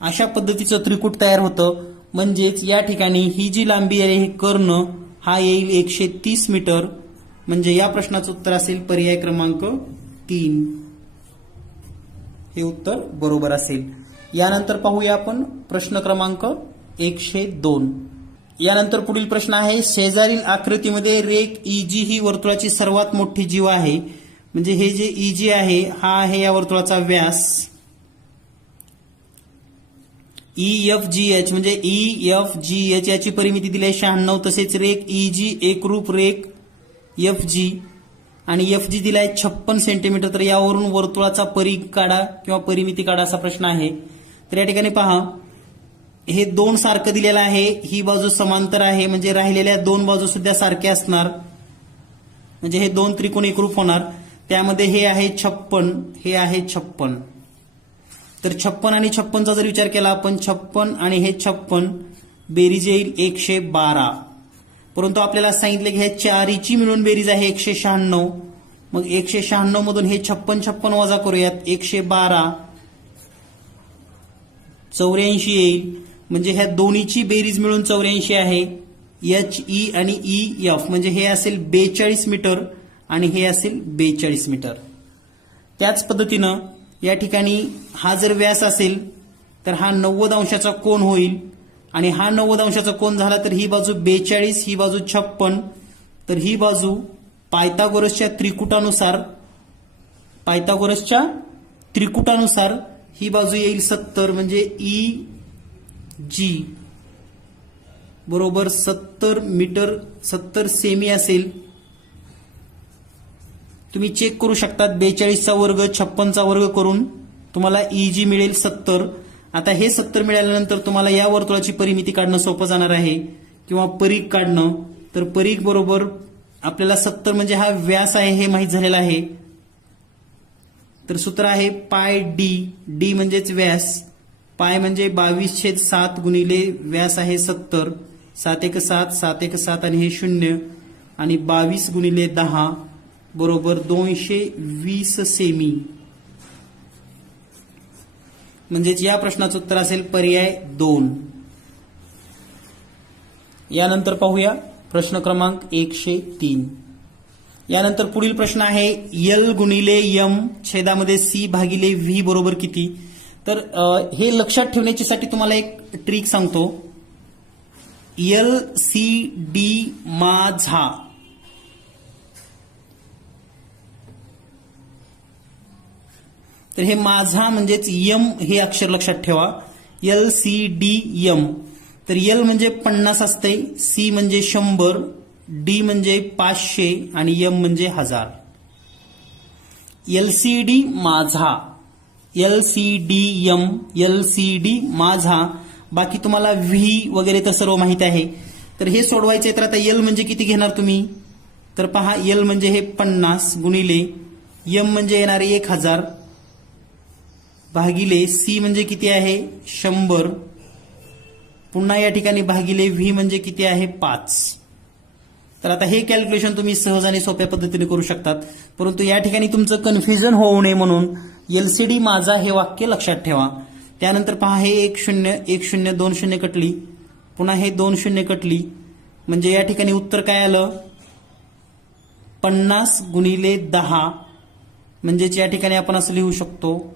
अशा पद्धतीचं त्रिकूट तयार होतं. म्हणजेच या ठिकाणी ही जी लांबी आहे, हे कर्ण, हा येईल 130 मीटर. म्हणजे या प्रश्नाचं उत्तर असेल पर्याय क्रमांक 3. हे उत्तर बरोबर असेल. यानंतर पाहूया आपण प्रश्न क्रमांक 102. यानंतर पुढील प्रश्न आहे, शेजारील आकृतीमध्ये रेख EG ही वर्तुळाची सर्वात मोठी जीवा आहे. म्हणजे हे जे EG आहे, हा आहे या वर्तुळाचा व्यास. EFGH म्हणजे EFGH याची परिमिती दिली आहे 96. तसेच रेख EG एकरूप रेख FG आणि FG दिला आहे 56 सेंटीमीटर. तर यावरून वर्तुळाचा परिघ काढा किंवा परिमिती काढा असा प्रश्न आहे. तर या ठिकाणी पहा, हे 2 सारखं दिलेलं आहे, ही बाजू समांतर आहे, म्हणजे राहिलेल्या 2 बाजू सुद्धा सारख्या असणार. म्हणजे हे दोन त्रिकोण एकरूप होणार. त्यामध्ये हे आहे 56, हे आहे 56. तर 56 आणि 56चा जर विचार केला आपण, 56 आणि हे 56 बेरीज येईल 112. परंतु आपल्याला सांगितलं की ह्या चारीची मिळून बेरीज आहे 196. मग 196 मधून हे 56 वजा करूयात, 112 84 येईल. म्हणजे ह्या दोन्हीची बेरीज मिळून 84 आहे. HE आणि EF म्हणजे हे असेल 42 मीटर आणि हे असेल 42 मीटर. त्याच पद्धतीनं या ठिकाणी हा जर व्यास असेल तर हा 90 अंशाचा कोन होईल आणि हा 90 अंशाचा कोन झाला तर ही बाजू 42, ही बाजू 56. तर ही बाजू पायथागोरसच्या त्रिकुटानुसार ही बाजू येईल 70. म्हणजे EG बरोबर 70 मीटर 70 सेमी असेल. तुम्ही चेक करू शकतात 42चा वर्ग 56चा वर्ग करून तुम्हाला EG मिळेल 70. आता हे 70 मिळाल्यानंतर तुम्हाला या वर्तुळाची परिमिती काढणं सोपं जाणार आहे किंवा परीघ काढणं. तर परीघ बरोबर आपल्याला 70 म्हणजे हा व्यास आहे हे माहीत झालेला आहे. तर सूत्र आहे पाय डी. डी म्हणजेच व्यास. पाय म्हणजे 22/7 गुणिले व्यास आहे 70. 7 1 7 7 1 7 आणि हे 0 आणि 22 गुणिले 10 बरोबर 220 सेमी. म्हणजेच या प्रश्नाचं उत्तर असेल पर्याय 2. यानंतर पाहूया प्रश्न क्रमांक 103. यानंतर पुढील प्रश्न आहे L गुणिले M छेदामध्ये C भागिले V बरोबर किती. तर हे लक्षात ठेवण्यासाठी तुम्हाला एक ट्रिक सांगतो. LCD माझा तर हे माझा म्हणजेच M हे अक्षर लक्षात ठेवा. LCDM. तर L म्हणजे 50 असते, C म्हणजे 100, D म्हणजे 500 आणि M म्हणजे 1000. LCD माझा, LCDM, LCD माझा. बाकी तुम्हाला V वगैरे तर सर्व माहित आहे. तर हे सोडवायचे तर आता L म्हणजे किती घेणार तुम्ही. तर पहा L म्हणजे हे 50 गुणिले M म्हणजे येणार 1000 भागिले C म्हणजे किती आहे 100. पुन्हा या ठिकाणी भागिले V म्हणजे किती आहे 5. तर आता हे कॅल्क्युलेशन तुम्ही सहज आणि सोप्या पद्धतीने करू शकतात. परंतु या ठिकाणी तुमचं कन्फ्युजन होऊ नये म्हणून LCD माझा हे वाक्य लक्षात ठेवा. त्यानंतर पहा हे 10 10 2 शून्य कटली, पुन्हा हे 2 शून्य कटली. म्हणजे या ठिकाणी उत्तर काय आलं 50 गुणिले 10. म्हणजेच या ठिकाणी आपण असं लिहू शकतो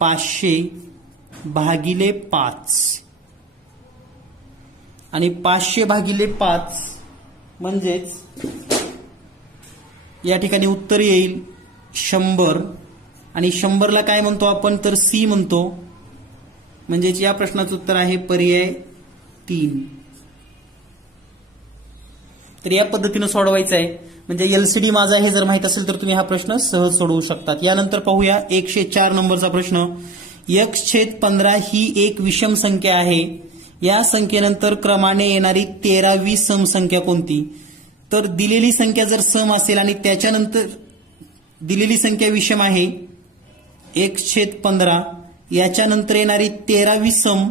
500 भागिले 5 आणि 500 भागिले 5 म्हणजेच या ठिकाणी उत्तर येईल 100 आणि 100ला काय म्हणतो आपण तर C म्हणतो. म्हणजेच या प्रश्नाचं उत्तर आहे पर्याय 3. तर या पद्धतीने सोडवायचं आहे. म्हणजे LCD माझा हे जर माहित असेल तर तुम्ही हा प्रश्न सहज सोडवू शकतात. यानंतर पाहूया 104 नंबरचा प्रश्न. x/15 ही एक विषम संख्या आहे. या संख्येनंतर क्रमाने येणारी 13वी सम संख्या कोणती. तर दिलेली संख्या जर सम असेल आणि त्याच्यानंतर दिलेली संख्या विषम आहे x/15 याच्यानंतर येणारी 13वी सम,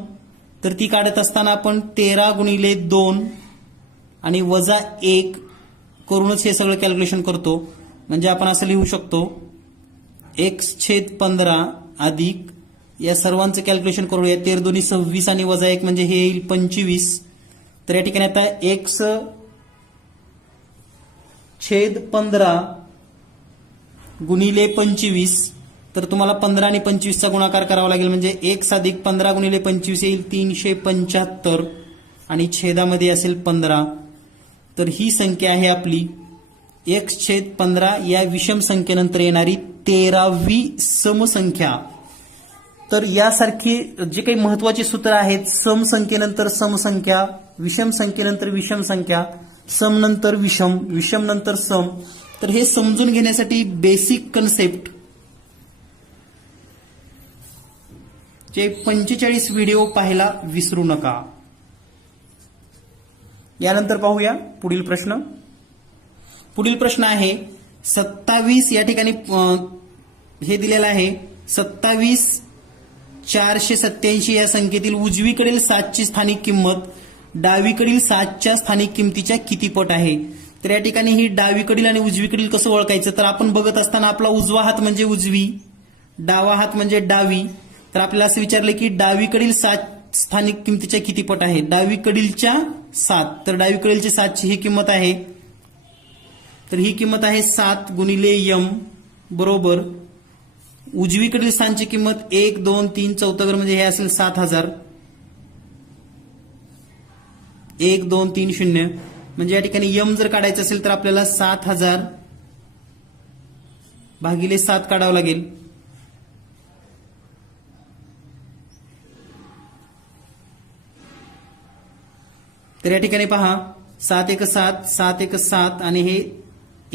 तर ती काढत असताना आपण 13 गुणिले 2 आणि वजा 1 करूनच हे सगळं कॅल्क्युलेशन करतो. म्हणजे आपण असं लिहू शकतो x/15 अधिक या सर्वांचं कॅल्क्युलेशन करूया. 13 2 26 आणि वजा 1 म्हणजे हे येईल 25. तर या ठिकाणी आता x/15 गुणिले 25. तर तुम्हाला 15 आणि 25चा गुणाकार करावा लागेल. म्हणजे x अधिक 15 गुणिले 25 येईल 375 आणि छेदामध्ये असेल 15. तर ही संख्या आहे आपली x/15 या विषम संख्येनंतर येणारी 13वी समसंख्या. तर यासारखी जे काही महत्वाची सूत्र आहेत सम संख्येनंतर समसंख्या, विषम संख्येनंतर विषम संख्या, सम नंतर विषम, विषम नंतर सम. तर हे समजून घेण्यासाठी बेसिक कन्सेप्ट चे 45 व्हिडिओ पाहायला विसरू नका. यानंतर पाहूया पुढील प्रश्न. पुढील प्रश्न आहे 27 या ठिकाणी हे दिलेलं आहे 27,487 या संख्येतील उजवीकडील 7ची स्थानिक किंमत डावीकडील 7च्या स्थानिक किंमतीच्या किती पट आहे. तर या ठिकाणी ही डावीकडील आणि उजवीकडील कसं ओळखायचं, तर आपण बघत असताना आपला उजवा हात म्हणजे उजवी, डावा हात म्हणजे डावी. तर आपल्याला असं विचारलं की डावीकडील 7 स्थानिक किंमतीच्या किती पट आहे. डावीकडीलच्या 7, तर डावीकडीलच्या 7ची ही किंमत आहे. तर ही किंमत आहे 7 गुणिले m बरोबर उजवीकडील 7ची किंमत 1, 2, 3 चौथं म्हणजे हे असेल 7,000. 1, 2, 3, 0 म्हणजे या ठिकाणी m जर काढायचं असेल तर आपल्याला 7,000 भागिले 7 काढावं लागेल. तर या ठिकाणी पहा 7 1 7, 7 1 7 आणि हे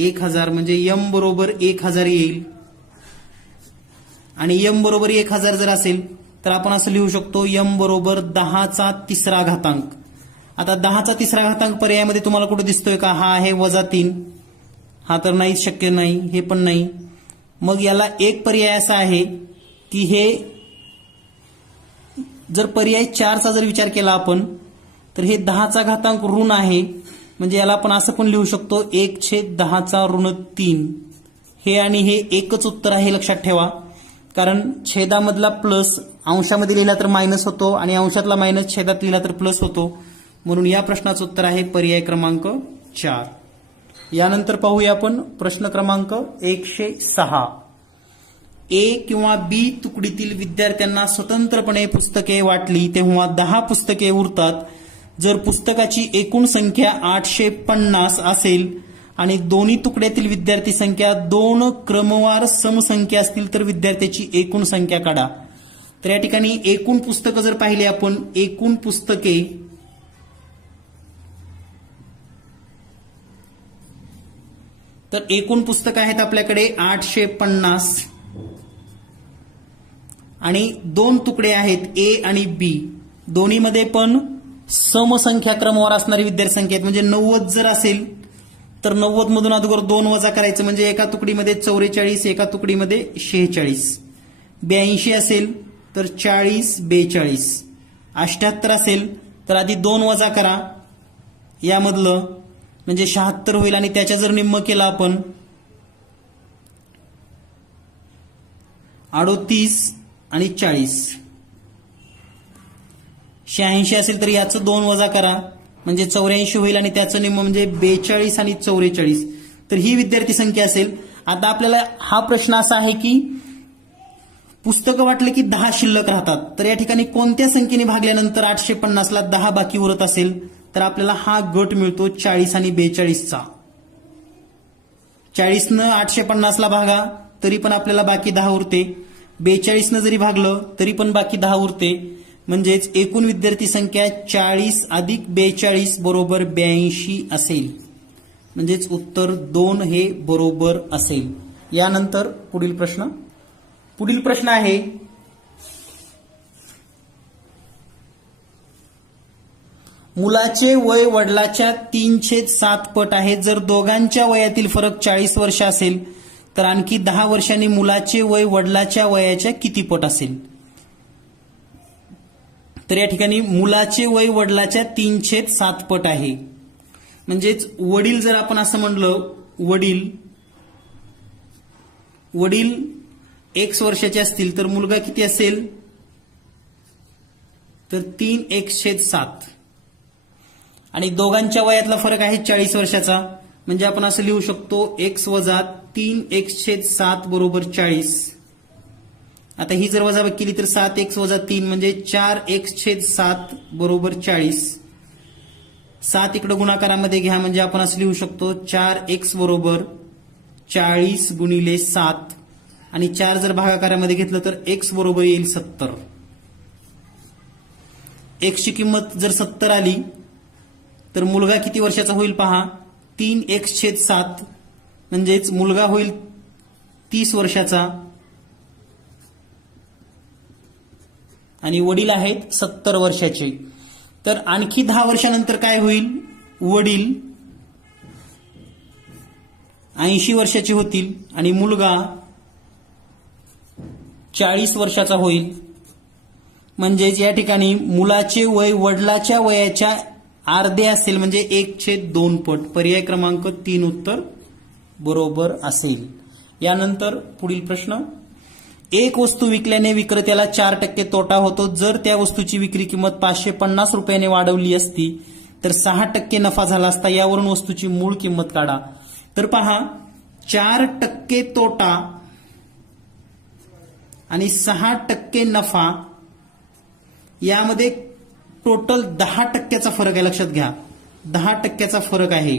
1,000 म्हणजे m बरोबर 1,000 येईल. आणि m बरोबर 1,000 जर असेल तर आपण असं लिहू शकतो m बरोबर 10चा तिसरा घातांक. आता 10चा तिसरा घातांक पर्यायामध्ये तुम्हाला कुठे दिसतोय का, हा आहे -3. हा तर नाहीच, शक्य नाही, हे पण नाही. मग याला एक पर्याय असा आहे की हे जर पर्याय 4चा जर विचार केला आपण तर हे 10चा घातांक ऋण आहे, म्हणजे याला आपण असं पण लिहू शकतो 1/10⁻3. हे आणि हे एकच उत्तर आहे, लक्षात ठेवा. कारण छेदामधला प्लस अंशामध्ये लिहिला तर मायनस होतो आणि अंशातला मायनस छेदात लिहिला तर प्लस होतो. म्हणून या प्रश्नाचं उत्तर आहे पर्याय क्रमांक 4. यानंतर पाहूया आपण प्रश्न क्रमांक 106. ए किंवा बी तुकडीतील विद्यार्थ्यांना स्वतंत्रपणे पुस्तके वाटली तेव्हा 10 पुस्तके उरतात. जर पुस्तकाची एकूण संख्या 850 असेल आणि दोन्ही तुकड्यातील विद्यार्थी संख्या 2 क्रमवार समसंख्या असतील तर विद्यार्थ्याची एकूण संख्या काढा. तर या ठिकाणी एकूण पुस्तकं जर पाहिली आपण, एकूण पुस्तके तर एकूण पुस्तकं आहेत आपल्याकडे 850 आणि 2 तुकडे आहेत ए आणि बी. दोन्हीमध्ये पण समसंख्या क्रमवार असणारी विद्यार्थी संख्या आहेत. म्हणजे 90 जर असेल तर 90 मधून अगोदर 2 वजा करायचं, म्हणजे एका तुकडीमध्ये 44, एका तुकडीमध्ये 46. 82 असेल तर 40, 42. 78 असेल तर आधी 2 वजा करा यामधलं, म्हणजे 76 होईल. आणि त्याच्या जर निम्म केला आपण 38 आणि 40. 86 असेल तर याचं 2 वजा करा म्हणजे 84 होईल आणि त्याचं निम्म म्हणजे 42 आणि 44. तर ही विद्यार्थी संख्या असेल. आता आपल्याला हा प्रश्न असा आहे की पुस्तकं वाटलं की 10 शिल्लक राहतात, तर या ठिकाणी कोणत्या संख्येने भागल्यानंतर 850ला 10 बाकी उरत असेल, तर आपल्याला हा गट मिळतो 40 आणि 42चा. 40नं 850ला भागा तरी पण आपल्याला बाकी 10 उरते. 42नं जरी भागलं तरी पण बाकी 10 उरते. म्हणजेच एकूण विद्यार्थी संख्या 40 अधिक 42 बरोबर 82 असेल. म्हणजेच उत्तर 2 हे बरोबर असेल. यानंतर पुढील प्रश्न आहे मुलाचे वय वडिलाच्या 3/7 पट आहे. जर दोघांच्या वयातील फरक 40 वर्ष असेल तर आणखी 10 वर्षांनी मुलाचे वय वडिलाच्या वयाच्या किती पट असेल. तर या ठिकाणी मुलाचे वय वडिलाच्या 3/7 पट आहे. म्हणजेच वडील जर आपण असं म्हणलं, वडील X वर्षाचे असतील तर मुलगा किती असेल, तर 3x/7. आणि दोघांच्या वयातला फरक आहे 40 वर्षाचा, म्हणजे आपण असं लिहू शकतो x वजा 3x/7 बरोबर 40. आता ही जर वजाबाकी केली तर 7x वजा 3 म्हणजे 4x/7 बरोबर 40. 7 इकडे गुणाकारामध्ये घ्या म्हणजे आपण असं लिहू शकतो 4x बरोबर 40 गुणिले 7 आणि 4 जर भागाकारामध्ये घेतलं तर x बरोबर येईल 70. x ची किंमत जर 70 आली तर मुलगा किती वर्षाचा होईल पहा, 3x/7 म्हणजेच मुलगा होईल 30 वर्षाचा आणि वडील आहेत 70 वर्षाचे. तर आणखी 10 वर्षानंतर काय होईल, 80 वर्षाचे होतील आणि मुलगा 40 वर्षाचा होईल. म्हणजेच या ठिकाणी मुलाचे वय वडिलाच्या वयाच्या अर्धे असेल, म्हणजे 1/2 पट. पर्याय क्रमांक 3 उत्तर बरोबर असेल. यानंतर पुढील प्रश्न, एक वस्तू विकल्याने विक्रेत्याला 4% तोटा होतो. जर त्या वस्तूची विक्री किंमत 550 रुपयाने वाढवली असती तर 6% नफा झाला असता. यावरून वस्तूची मूळ किंमत काढा. तर पहा, 4% तोटा आणि 6% नफा यामध्ये टोटल 10%चा फरक आहे. लक्षात घ्या, 10%चा फरक आहे.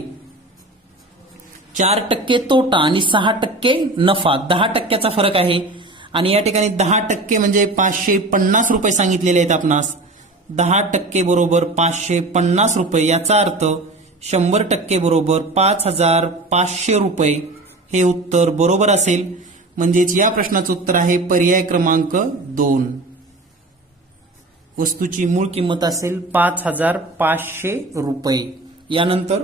4% तोटा आणि 6% नफा, 10%चा फरक आहे. आणि या ठिकाणी 10% म्हणजे 550 रुपये सांगितलेले आहेत आपणास. 10% बरोबर 550 रुपये, याचा अर्थ 100% बरोबर 5500 रुपये. हे उत्तर बरोबर असेल. म्हणजेच या प्रश्नाचं उत्तर आहे पर्याय क्रमांक 2. वस्तूची मूळ किंमत असेल 5500 रुपये. यानंतर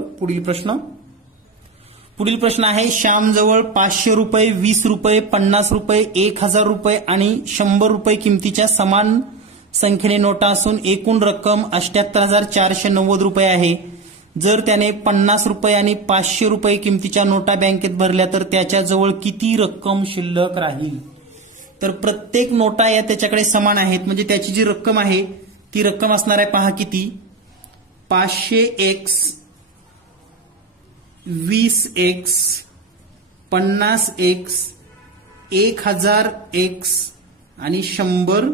पुढील प्रश्न आहे, श्यामजवळ 500 रुपये, 20 रुपये, 50 रुपये, 1000 रुपये आणि 100 रुपये किमतीच्या समान संख्येने नोटा असून एकूण रक्कम 78,490 रुपये आहे. जर त्याने 50 रुपये आणि 500 रुपये किमतीच्या नोटा बँकेत भरल्या तर त्याच्याजवळ किती रक्कम शिल्लक राहील? तर प्रत्येक नोटा या त्याच्याकडे समान आहेत, म्हणजे त्याची जी रक्कम आहे ती रक्कम असणार आहे. पहा किती, 500x, 20x, 50x, 1000x आणि 100.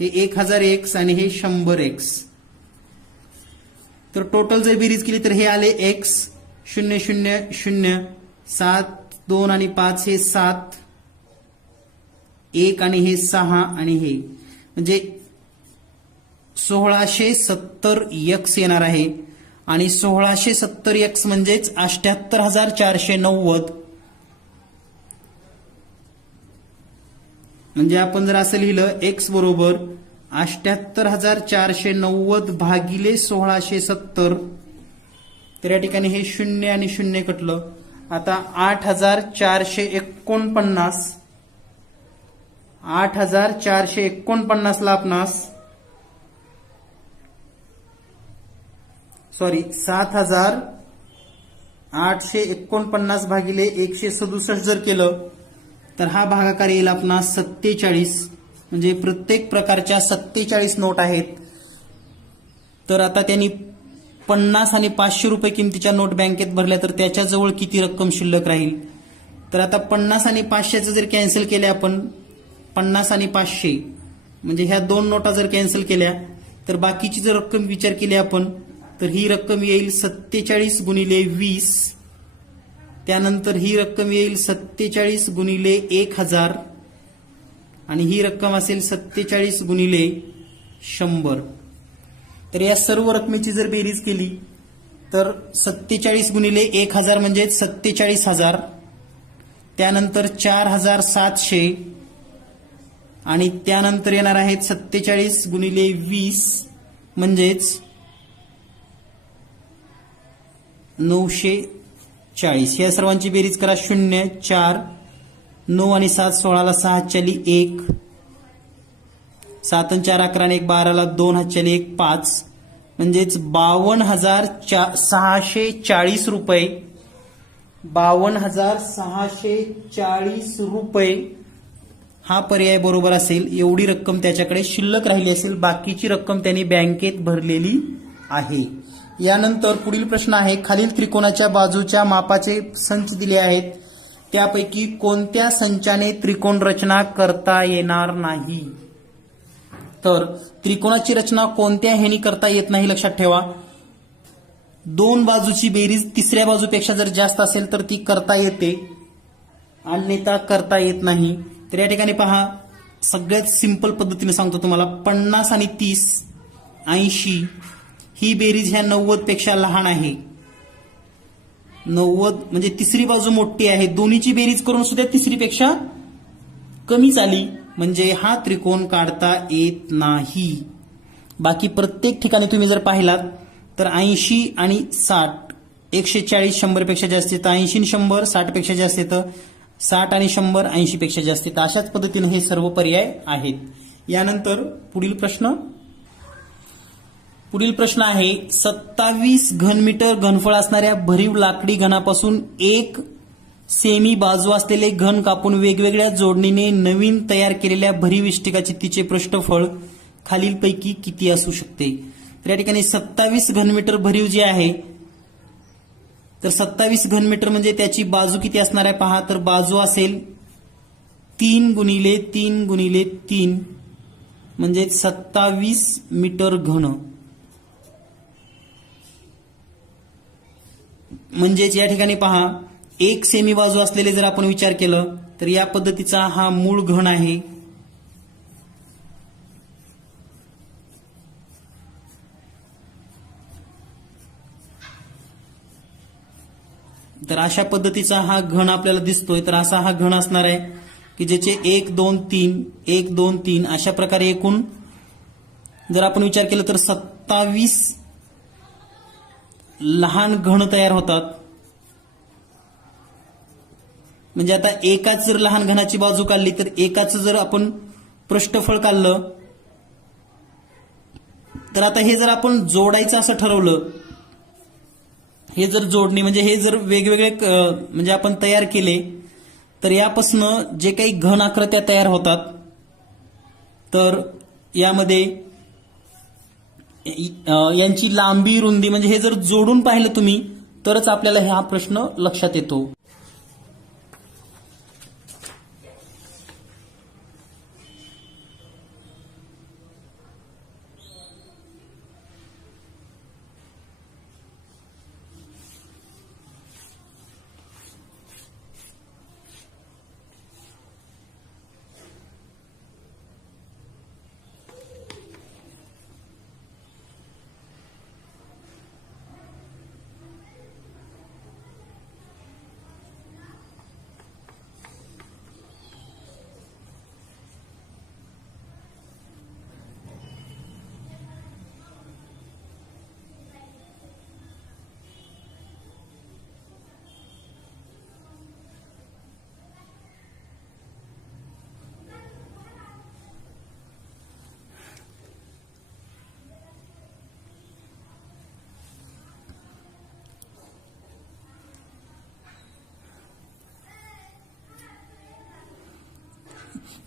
हे 1000x आणि हे 100x. तर टोटल जर बेरीज केली तर हे आले x 000 7, 2 आणि 5 हे 7, 1 आणि हे 6 आणि हे म्हणजे 1670x येणार आहे. आणि 1670x म्हणजेच 78,490. म्हणजे आपण जर असं लिहिलं x बरोबर 78,490 भागिले 1670, तर या ठिकाणी हे 0 आणि 0 कटलं. आता 8,449, 8,449 ला आपणास 7,849 भागिले 167 जर केलं तर हा भागाकार येईल आपणास 47. म्हणजे प्रत्येक प्रकारच्या 47 नोट आहेत. तर आता त्यांनी 50 आणि 500 रुपये किमतीच्या नोट बँकेत भरल्या तर त्याच्याजवळ किती रक्कम शिल्लक राहील? तर आता 50 आणि 500चं जर कॅन्सल केले आपण, 50 आणि 500 म्हणजे ह्या दोन नोटा जर कॅन्सल केल्या तर बाकीची जर रक्कम विचार केली आपण तर ही रक्कम येईल 47 गुणिले 20. त्यानंतर ही रक्कम येईल 47 गुणिले 1000 आणि ही रक्कम असेल 47 गुणिले 100. तर या सर्व रकमेची जर बेरीज केली तर 47 गुणिले 1000 म्हणजे 47,000. त्यानंतर 4700 आणि त्यानंतर येणार आहेत 47 गुणिले 20 म्हणजेच 940. या सर्वांची बेरीज करा. 0, 4, 9 आणि 7 16ला 6 हातच्याली 1, 7 आणि 4 11 आणि 1 12ला 2 हातच्याली 1 5 म्हणजेच 52,640 रुपये. 52,640 रुपये हा पर्याय बरोबर असेल. एवढी रक्कम त्याच्याकडे शिल्लक राहिली असेल, बाकीची रक्कम त्यांनी बँकेत भरलेली आहे. यानंतर पुढील प्रश्न आहे, खालील त्रिकोणाच्या बाजूच्या मापाचे संच दिले आहेत, त्यापैकी कोणत्या संचाने त्रिकोण रचना करता येणार नाही? तर त्रिकोणाची रचना कोणत्या ह्यानी करता येत नाही लक्षात ठेवा. दोन बाजूची बेरीज तिसऱ्या बाजूपेक्षा जर जास्त असेल तर ती करता येते, अन्यथा करता येत नाही. तर या ठिकाणी पहा, सगळ्यात सिंपल पद्धतीने सांगतो तुम्हाला. 50 आणि 30 80 ही बेरीज ह्या 90 पेक्षा लहान आहे. 90 म्हणजे तिसरी बाजू मोठी आहे. दोन्हीची बेरीज करून सुद्धा तिसरी पेक्षा कमीच आली म्हणजे हा त्रिकोण काढता येत नाही. बाकी प्रत्येक ठिकाणी तुम्ही जर पाहिलात तर 80 आणि 60 140 100 पेक्षा जास्त येतं, 80 100 60 पेक्षा जास्त येतं, 60 आणि 100 80 पेक्षा जास्त येतं. अशाच पद्धतीने हे सर्व पर्याय आहेत. यानंतर पुढील प्रश्न आहे 27 घनमीटर घनफळ असणाऱ्या भरीव लाकडी घनापासून एक सेमी बाजू असलेले घन कापून वेगवेगळ्या जोडणीने नवीन तयार केलेल्या भरीव इष्टिकाचे तिचे पृष्ठफळ खालीलपैकी किती असू शकते. तर या ठिकाणी 27 घनमीटर भरीव जे आहे, तर 27 घनमीटर म्हणजे त्याची बाजू किती असणार आहे पहा. तर बाजू असेल 3 गुणिले 3 गुणिले 3 म्हणजे 27 मीटर घन. म्हणजेच या ठिकाणी पहा, एक सेमी बाजू असलेले जर आपण विचार केलं तर या पद्धतीचा हा मूळ घन आहे. तर अशा पद्धतीचा हा घन आपल्याला दिसतोय. तर असा हा घन असणार आहे की ज्याचे 1 2 3 1 2 3 अशा प्रकारे एकूण जर आपण विचार केला तर 27 लहान घन तयार होतात. म्हणजे आता एकाच जर लहान घनाची बाजू काढली तर एकाच जर आपण पृष्ठफळ काढलं तर आता हे जर आपण जोडायचं असं ठरवलं, हे जर जोडणी म्हणजे हे जर वेगवेगळे म्हणजे आपण तयार केले तर यापासून जे काही घन आकृत्या तयार होतात तर यामध्ये यांची लांबी रुंदी म्हणजे हे जर जोडून पाहिलं तुम्ही तरच आपल्याला हा प्रश्न लक्षात येतो.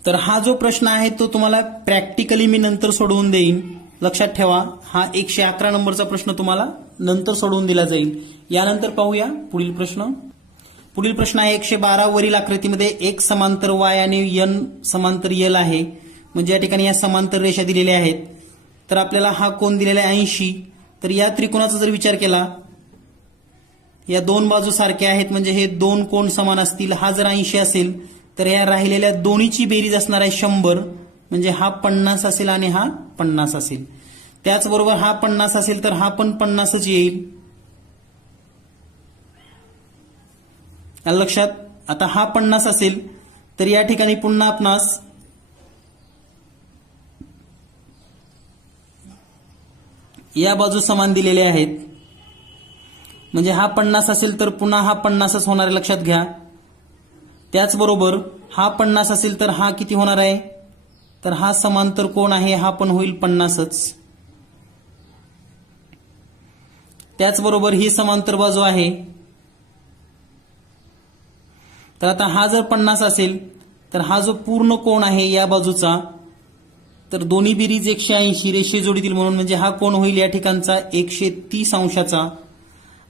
तर हा जो प्रश्न आहे तो तुम्हाला प्रॅक्टिकली मी नंतर सोडवून देईन. लक्षात ठेवा, हा 111 नंबरचा प्रश्न तुम्हाला नंतर सोडवून दिला जाईल. यानंतर पाहूया पुढील प्रश्न. पुढील प्रश्न आहे 112. वरील आकृतीमध्ये एक समांतर Y आणि N समांतर L आहे. म्हणजे या ठिकाणी या समांतर रेषा दिलेल्या आहेत. तर आपल्याला हा कोन दिलेला आहे 80. तर या त्रिकोणाचा जर विचार केला, या दोन बाजू सारख्या आहेत म्हणजे हे दोन कोन समान असतील. हा जर 80 असेल तर या राहिलेल्या दोन्हीची बेरीज असणार आहे 100. म्हणजे हा 50 असेल आणि हा 50 असेल. त्याचबरोबर हा 50 असेल तर हा पण 50च येईल. लक्षात, आता हा 50 असेल तर या ठिकाणी पुन्हा आपणास या बाजू समान दिलेल्या आहेत. म्हणजे हा 50 असेल तर पुन्हा हा 50च होणार आहे, लक्षात घ्या. त्याचबरोबर हा 50 असेल तर हा किती होणार आहे, तर हा समांतर कोण आहे हा पण होईल 50च. त्याचबरोबर ही समांतर बाजू आहे. तर आता हा जर 50 असेल तर हा जो पूर्ण कोण आहे या बाजूचा, तर दोन्ही बेरीज 180 रेषीय जोडीतील म्हणून म्हणजे हा कोण होईल या ठिकाणचा 130 अंशाचा.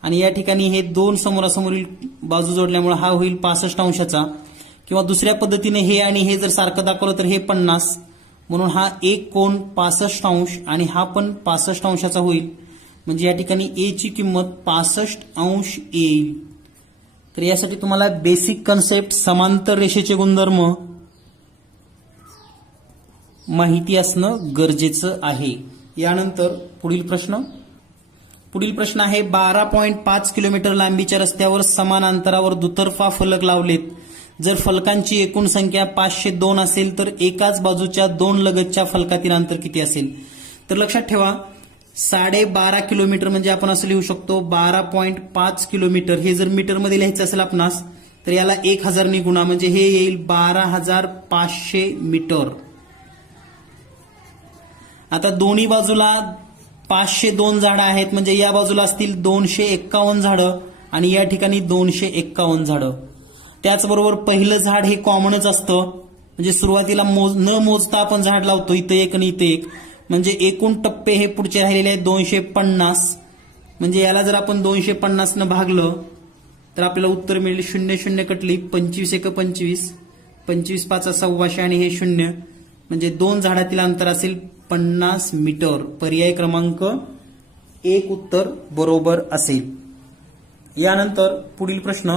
आणि या ठिकाणी हे दोन समोरासमोरील बाजू जोडल्यामुळे हा होईल 65 अंशाचा. किंवा दुसऱ्या पद्धतीने हे आणि हे जर सारखं दाखवलं तर हे 50 म्हणून हा एक कोन 65 अंश आणि हा पण 65 अंशाचा होईल. म्हणजे या ठिकाणी ए ची किंमत 65 अंश येईल. तर यासाठी तुम्हाला बेसिक कन्सेप्ट समांतर रेषेचे गुणधर्म माहिती असणं गरजेचं आहे. यानंतर पुढील प्रश्न आहे 12.5 किलोमीटर लांबीच्या रस्त्यावर समान अंतरावर दुतर्फा फलक लावलेत. जर फलकांची एकूण संख्या 502 असेल तर एकाच बाजूच्या दोन लगतच्या फलकातील अंतर किती असेल. तर लक्षात ठेवा, 12.5 किलोमीटर म्हणजे आपण असं लिहू शकतो 12.5 किलोमीटर. हे जर मीटरमध्ये लिहायचं असेल आपणास तर याला 1000 ने गुणा म्हणजे हे येईल 12,500 मीटर. आता दोन्ही बाजूला 502 झाडं आहेत म्हणजे या बाजूला असतील 251 झाडं आणि या ठिकाणी 251 झाडं. त्याचबरोबर पहिलं झाड हे कॉमनच असतं म्हणजे सुरुवातीला न मोजता आपण झाड लावतो, इथं एक आणि इथं एक, म्हणजे एकूण टप्पे हे पुढचे राहिलेले आहेत 250. म्हणजे याला जर आपण 250 न भागलं तर आपल्याला उत्तर मिळेल 00 कटली 25 एक 25, 25 5 1,200 आणि हे 0 म्हणजे 2 झाडातील अंतर असेल 50 मीटर. पर्याय क्रमांक 1 उत्तर बरोबर असेल. यानंतर पुढील प्रश्न,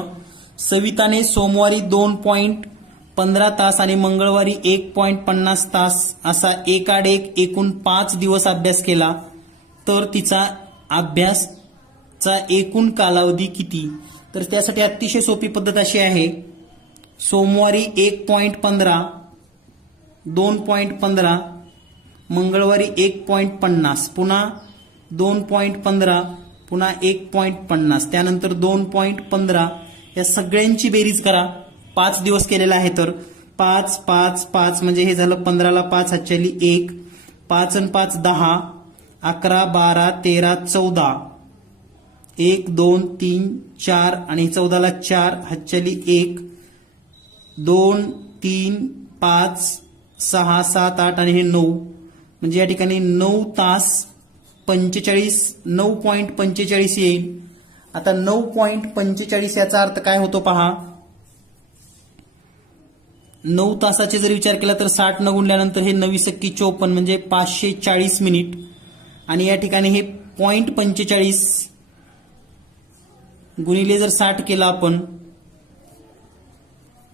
सविताने सोमवारी 2.15 तास आणि मंगळवारी 1.50 तास असा एकाडेक एकूण 5 दिवस अभ्यास केला तर तिचा अभ्यासचा एकूण कालावधी किती? तर त्यासाठी अतिशय सोपी पद्धत अशी आहे, सोमवारी 1.15, 2.15, मंगळवारी 1.50, पुन्हा 2.15, पुन्हा 1.50, त्यानंतर 2.15, या सगळ्यांची बेरीज करा. 5 दिवस केलेला आहे तर 5 5 5 म्हणजे हे झालं 15ला 5 हातच्याली 1, 5 आणि 5 10, 11 12 13 14, 1 2 3 4 आणि 14ला 4 हातच्याली 1, 2 3 5 6 7 8 आणि हे 9 म्हणजे या ठिकाणी 9 तास 45 9.45 येईल. आता 9.45 याचा अर्थ काय होतो पहा. 9 तासाचे जर विचार केला तर 60 न गुणल्यानंतर हे 9×54 म्हणजे 540 मिनिट आणि या ठिकाणी हे 0.45 गुणिले जर 60 केला आपण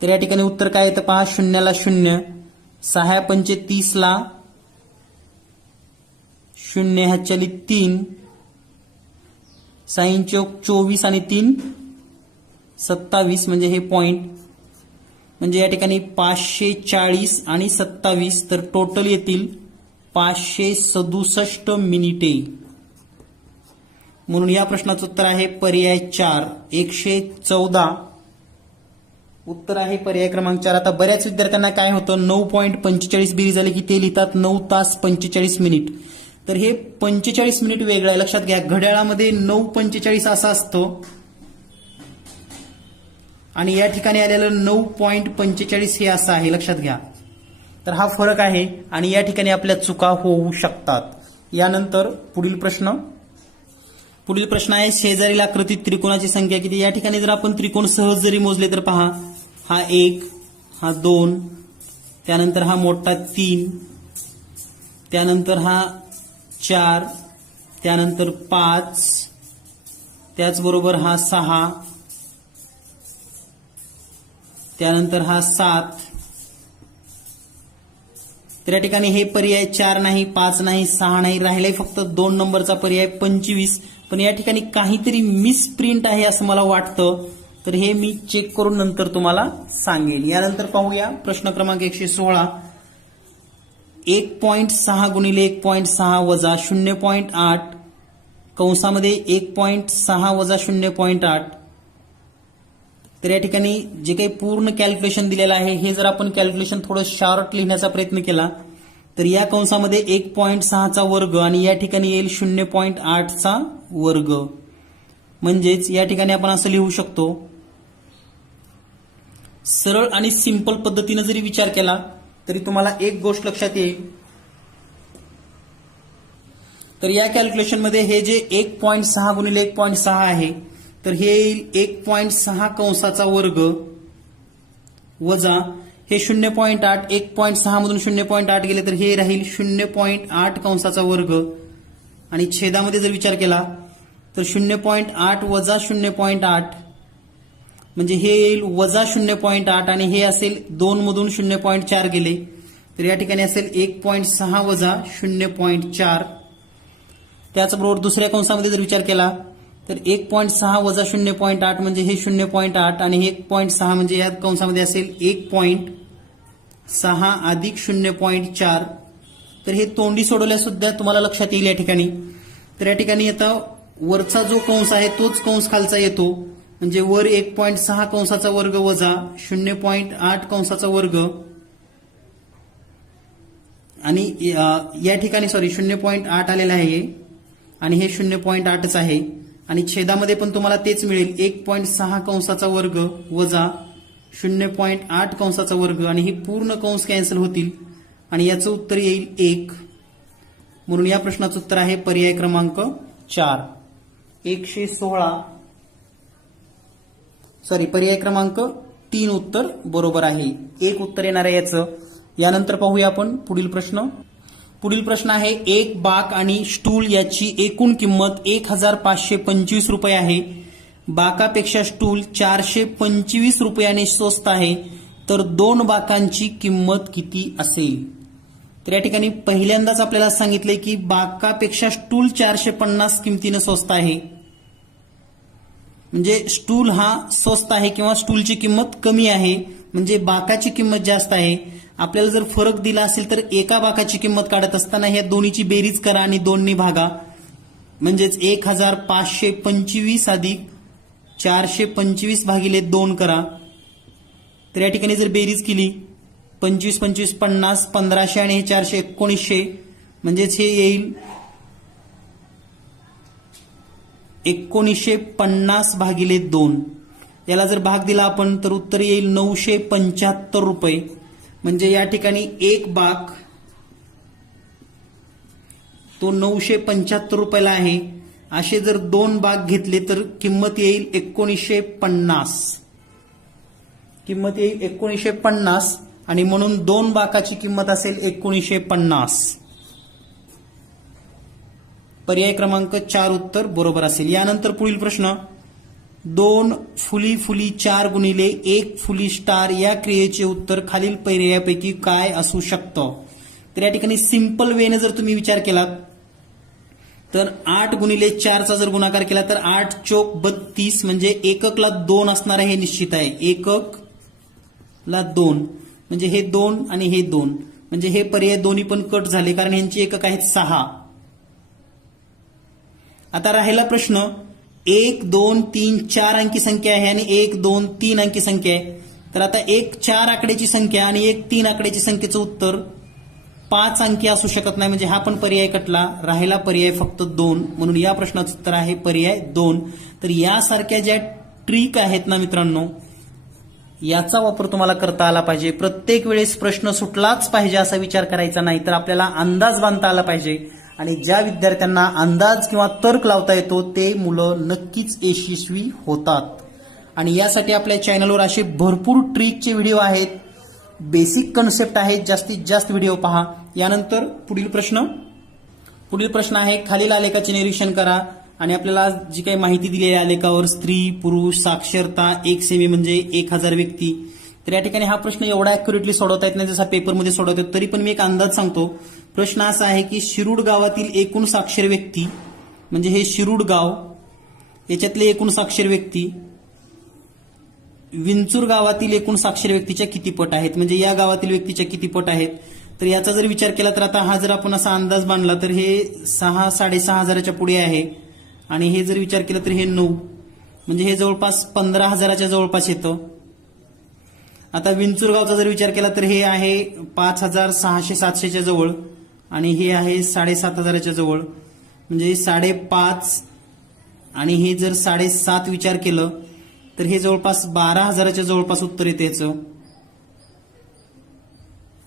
तर या ठिकाणी उत्तर काय येतं पहा. 0ला 0, 6 पंचे 30ला 0 हातच्याली 3, 6 चौक 24 आणि 3 27 म्हणजे हे पॉइंट म्हणजे या ठिकाणी 540 आणि 27 तर टोटल येतील 567 मिनिटे. म्हणून या प्रश्नाचं उत्तर आहे पर्याय 4, 114. उत्तर आहे पर्याय क्रमांक 4. आता बऱ्याच विद्यार्थ्यांना काय होतं 9.45 बेरीज झाली की ते लिहितात 9 तास 45 मिनिट. तर हे 45 मिनिट वेगळं आहे, लक्षात घ्या. घड्याळामध्ये 9:45 असं असतं आणि या ठिकाणी आलेलं 9.45 हे असं आहे, लक्षात घ्या. तर हा फरक आहे आणि या ठिकाणी आपल्या चुका होऊ शकतात. यानंतर पुढील प्रश्न आहे, शेजारील आकृतीत त्रिकोणाची संख्या किती? या ठिकाणी जर आपण त्रिकोण सहज जरी मोजले तर पहा, हा 1, हा 2, त्यानंतर हा मोठा 3, त्यानंतर हा 4, त्यानंतर 5, त्याचबरोबर हा 6, त्यानंतर हा 7. तर या ठिकाणी हे पर्याय 4 नाही, 5 नाही, 6 नाही, राहिलाय फक्त 2 नंबरचा पर्याय 25. पण या ठिकाणी काहीतरी मिसप्रिंट आहे असं मला वाटतं, तर हे मी चेक करून नंतर तुम्हाला सांगेन. यानंतर पाहूया प्रश्न क्रमांक 116, 1.6 गुणिले 1.6 वजा 0.8 कंसामध्ये 1.6 वजा 0.8. तर या ठिकाणी जे काही पूर्ण कॅल्क्युलेशन दिलेलं आहे हे जर आपण कॅल्क्युलेशन थोडं शॉर्ट लिहिण्याचा प्रयत्न केला तर या कंसामध्ये 1.6चा वर्ग आणि या ठिकाणी येईल 0.8चा वर्ग. म्हणजेच या ठिकाणी आपण असं लिहू शकतो, सरळ आणि सिंपल पद्धतीने जरी विचार केला तरी तुम्हाला एक गोष्ट लक्षात येईल. तर या कॅल्क्युलेशन मध्ये हे जे 1.6 गुणिले 1.6 आहे तर हे येईल 1.6 कंसाचा वर्ग वजा हे 0.8, 1.6 मधून 0.8 गेले तर हे राहील 0.8 कंसाचा वर्ग आणि छेदामध्ये जर विचार केला तर 0.8 वजा 0.8 म्हणजे हे येईल वजा 0.8 आणि हे असेल 2 मधून 0.4 गेले तर या ठिकाणी असेल 1.6 वजा 0.4. त्याचबरोबर दुसऱ्या कंसामध्ये जर विचार केला तर 1.6 वजा 0.8 म्हणजे हे 0.8 आणि हे 1.6 म्हणजे या कंसामध्ये असेल 1.6 अधिक 0.4. तर हे तोंडी सोडवल्या सुद्धा तुम्हाला लक्षात येईल या ठिकाणी. तर या ठिकाणी आता वरचा जो कंस आहे तोच कंस खालचा येतो, म्हणजे वर 1.6 कंसाचा वर्ग वजा 0.8 कंसाचा वर्ग आणि या ठिकाणी 0.8 आलेला आहे आणि हे 0.8च आहे आणि छेदामध्ये पण तुम्हाला तेच मिळेल 1.6 कंसाचा वर्ग वजा 0.8 कंसाचा वर्ग आणि हे पूर्ण कंस कॅन्सल होतील आणि याचं उत्तर येईल 1. म्हणून या प्रश्नाचं उत्तर आहे पर्याय क्रमांक 4. 116 पर्याय क्रमांक 3 उत्तर बरोबर आहे. 1 उत्तर येणार आहे याचं. यानंतर पाहूया आपण पुढील प्रश्न. पुढील प्रश्न आहे एक बाक आणि स्टूल याची एकूण किंमत 1525 रुपये आहे. बाकापेक्षा स्टूल 425 रुपयाने स्वस्त आहे, तर 2 बाकांची किंमत किती असेल? तर या ठिकाणी पहिल्यांदाच आपल्याला सांगितले की बाकापेक्षा स्टूल 450 किमतीनं स्वस्त आहे, म्हणजे स्टूल हा स्वस्त आहे किंवा स्टूलची किंमत कमी आहे, म्हणजे बाकाची किंमत जास्त आहे. आपल्याला जर फरक दिला असेल तर एका बाकाची किंमत काढत असताना ह्या दोन्हीची बेरीज करा आणि 2 भागा, म्हणजेच 1525 अधिक 425 भागिले 2 करा. तर या ठिकाणी जर बेरीज केली 25 25 50 1500 आणि हे 400 1900, म्हणजेच हे येईल 1950 भागिले 2. याला जर भाग दिला आपण तर उत्तर येईल 975 रुपये. म्हणजे या ठिकाणी एक बाक तो 975 रुपयाला आहे. असे जर 2 बाक घेतले तर किंमत येईल 1950. किंमत येईल 1950 आणि म्हणून 2 बाकाची किंमत असेल 1950. पर्याय क्रमांक 4 उत्तर बरोबर असेल. यानंतर पुढील प्रश्न. 2 फुली फुली 4 गुणिले 1 फुली स्टार या क्रियेचे उत्तर खालील पर्यायापैकी काय असू शकतं? तर या ठिकाणी सिंपल वेने जर तुम्ही विचार केलात तर 8 गुणिले 4चा जर गुणाकार केला तर 8 चोक 32, म्हणजे एककला 2 असणार आहे हे निश्चित आहे. एककला 2 म्हणजे हे 2 आणि हे 2, म्हणजे हे पर्याय दोन्ही पण कट झाले कारण यांची एकक आहेत 6. आता राहिला प्रश्न 1 2 3 4 अंकी संख्या आहे आणि 1 2 3 अंकी संख्या आहे. तर आता एक 4 आकड्याची संख्या आणि एक 3 आकड्याची संख्येचं उत्तर 5 अंकी असू शकत नाही, म्हणजे हा पण पर्याय कटला. राहिला पर्याय फक्त 2, म्हणून या प्रश्नाचं उत्तर आहे पर्याय 2. तर यासारख्या ज्या ट्रिक आहेत ना मित्रांनो, याचा वापर तुम्हाला करता आला पाहिजे. प्रत्येक वेळेस प्रश्न सुटलाच पाहिजे असा विचार करायचा नाही, तर आपल्याला अंदाज बांधता आला पाहिजे. आणि ज्या विद्यार्थ्यांना अंदाज किंवा तर्क लावता येतो ते मुलं नक्कीच यशस्वी होतात. आणि यासाठी आपल्या चॅनलवर असे भरपूर ट्रिकचे व्हिडिओ आहेत, बेसिक कन्सेप्ट आहेत. जास्तीत जास्त व्हिडिओ पहा. यानंतर पुढील प्रश्न आहे खालील आलेखाचे निरीक्षण करा आणि आपल्याला जी काही माहिती दिलेली आहे आलेखावर स्त्री पुरुष साक्षरता 1 सेमी म्हणजे 1000 व्यक्ती. तर या ठिकाणी हा प्रश्न एवढा अॅक्युरेटली सोडवता येत नाही जसा पेपरमध्ये सोडवता येतो, तरी पण मी एक अंदाज सांगतो. प्रश्न असा आहे की शिरूड गावातील एकूण साक्षर व्यक्ती, म्हणजे हे शिरूड गाव याच्यातले एकूण साक्षर व्यक्ती विंचूर गावातील एकूण साक्षर व्यक्तीच्या किती पट आहेत, म्हणजे या गावातील व्यक्तीच्या किती पट आहेत. तर याचा जर विचार केला तर आता हा जर आपण असा अंदाज बांधला तर हे 6,500 पुढे आहे आणि हे जर विचार केला तर हे 9, म्हणजे हे जवळपास 15,000च्या जवळपास येतं. आता विंचूर गावचा जर विचार केला तर हे आहे 5,600-700च्या जवळ आणि हे आहे 7,500च्या जवळ, म्हणजे 5.5 आणि हे जर 7.5 विचार केलं तर हे जवळपास 12,000च्या जवळपास उत्तर येते याचं.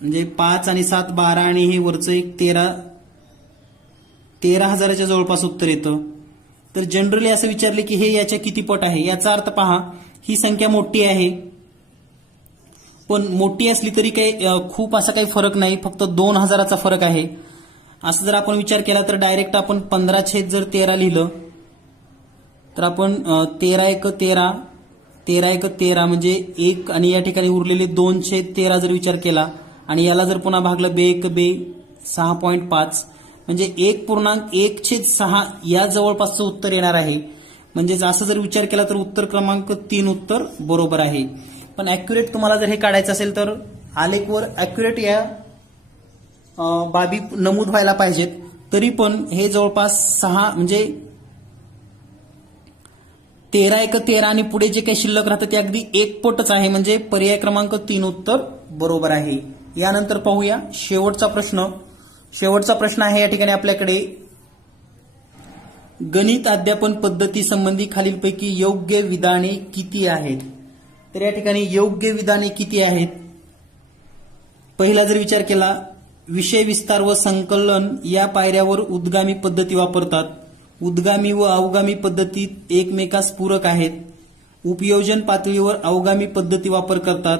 म्हणजे 5 आणि 7 12 आणि हे वरचं एक 13,000च्या जवळपास उत्तर येतं. तर जनरली असं विचारले की हे याच्या किती पट आहे, याचा अर्थ पहा ही संख्या मोठी आहे, पण मोठी असली तरी काही खूप असा काही फरक नाही, फक्त 2,000चा फरक आहे. असं जर आपण विचार केला तर डायरेक्ट आपण 15/13 लिहिलं तर आपण 13 1 13 म्हणजे 1 आणि या ठिकाणी उरलेले 2/13 जर विचार केला आणि याला जर पुन्हा भागलं 2 6.5 म्हणजे 1.1/6 या जवळपासचं उत्तर येणार आहे. म्हणजे असं जर विचार केला तर उत्तर क्रमांक 3 उत्तर बरोबर आहे. पण ॲक्युरेट तुम्हाला जर हे काढायचं असेल तर आलेखवर ॲक्युरेट या बाबी नमूद व्हायला पाहिजेत, तरी पण हे जवळपास 6 म्हणजे 13 एक 13 आणि पुढे जे काही शिल्लक राहतं ते अगदी एकपटच आहे, म्हणजे पर्याय क्रमांक 3 उत्तर बरोबर आहे. यानंतर पाहूया शेवटचा प्रश्न. शेवटचा प्रश्न आहे या ठिकाणी आपल्याकडे, गणित अध्यापन पद्धती संबंधी खालीलपैकी योग्य विधाने किती आहेत? तर या ठिकाणी योग्य विधाने किती आहेत? पहिला जर विचार केला, विषय विस्तार व संकलन या पायऱ्यावर उद्गामी पद्धती वापरतात. उद्गामी व अवगामी पद्धतीत एकमेकास पूरक आहेत. उपयोजन पातळीवर अवगामी पद्धती वापर करतात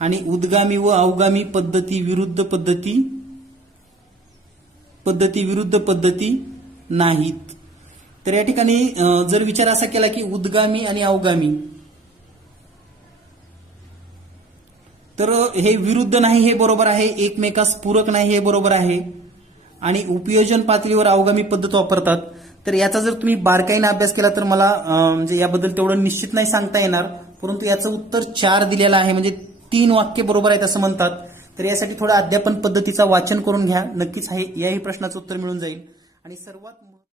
आणि उद्गामी व अवगामी पद्धती विरुद्ध पद्धती नाहीत. तर या ठिकाणी जर विचार असा केला की उद्गामी आणि अवगामी, तर हे विरुद्ध नाही हे बरोबर आहे, एकमेकास पूरक नाही हे बरोबर आहे, आणि उपयोजन पातळीवर अवगामी पद्धत वापरतात. तर याचा जर तुम्ही बारकाईने अभ्यास केला तर मला म्हणजे याबद्दल तेवढं निश्चित नाही सांगता येणार, परंतु याचं उत्तर 4 दिलेलं आहे, म्हणजे 3 वाक्य बरोबर आहेत असं म्हणतात. तर यासाठी थोडं अध्यापन पद्धतीचा वाचन करून घ्या, नक्कीच याही प्रश्नाचं उत्तर मिळून जाईल. आणि सर्वात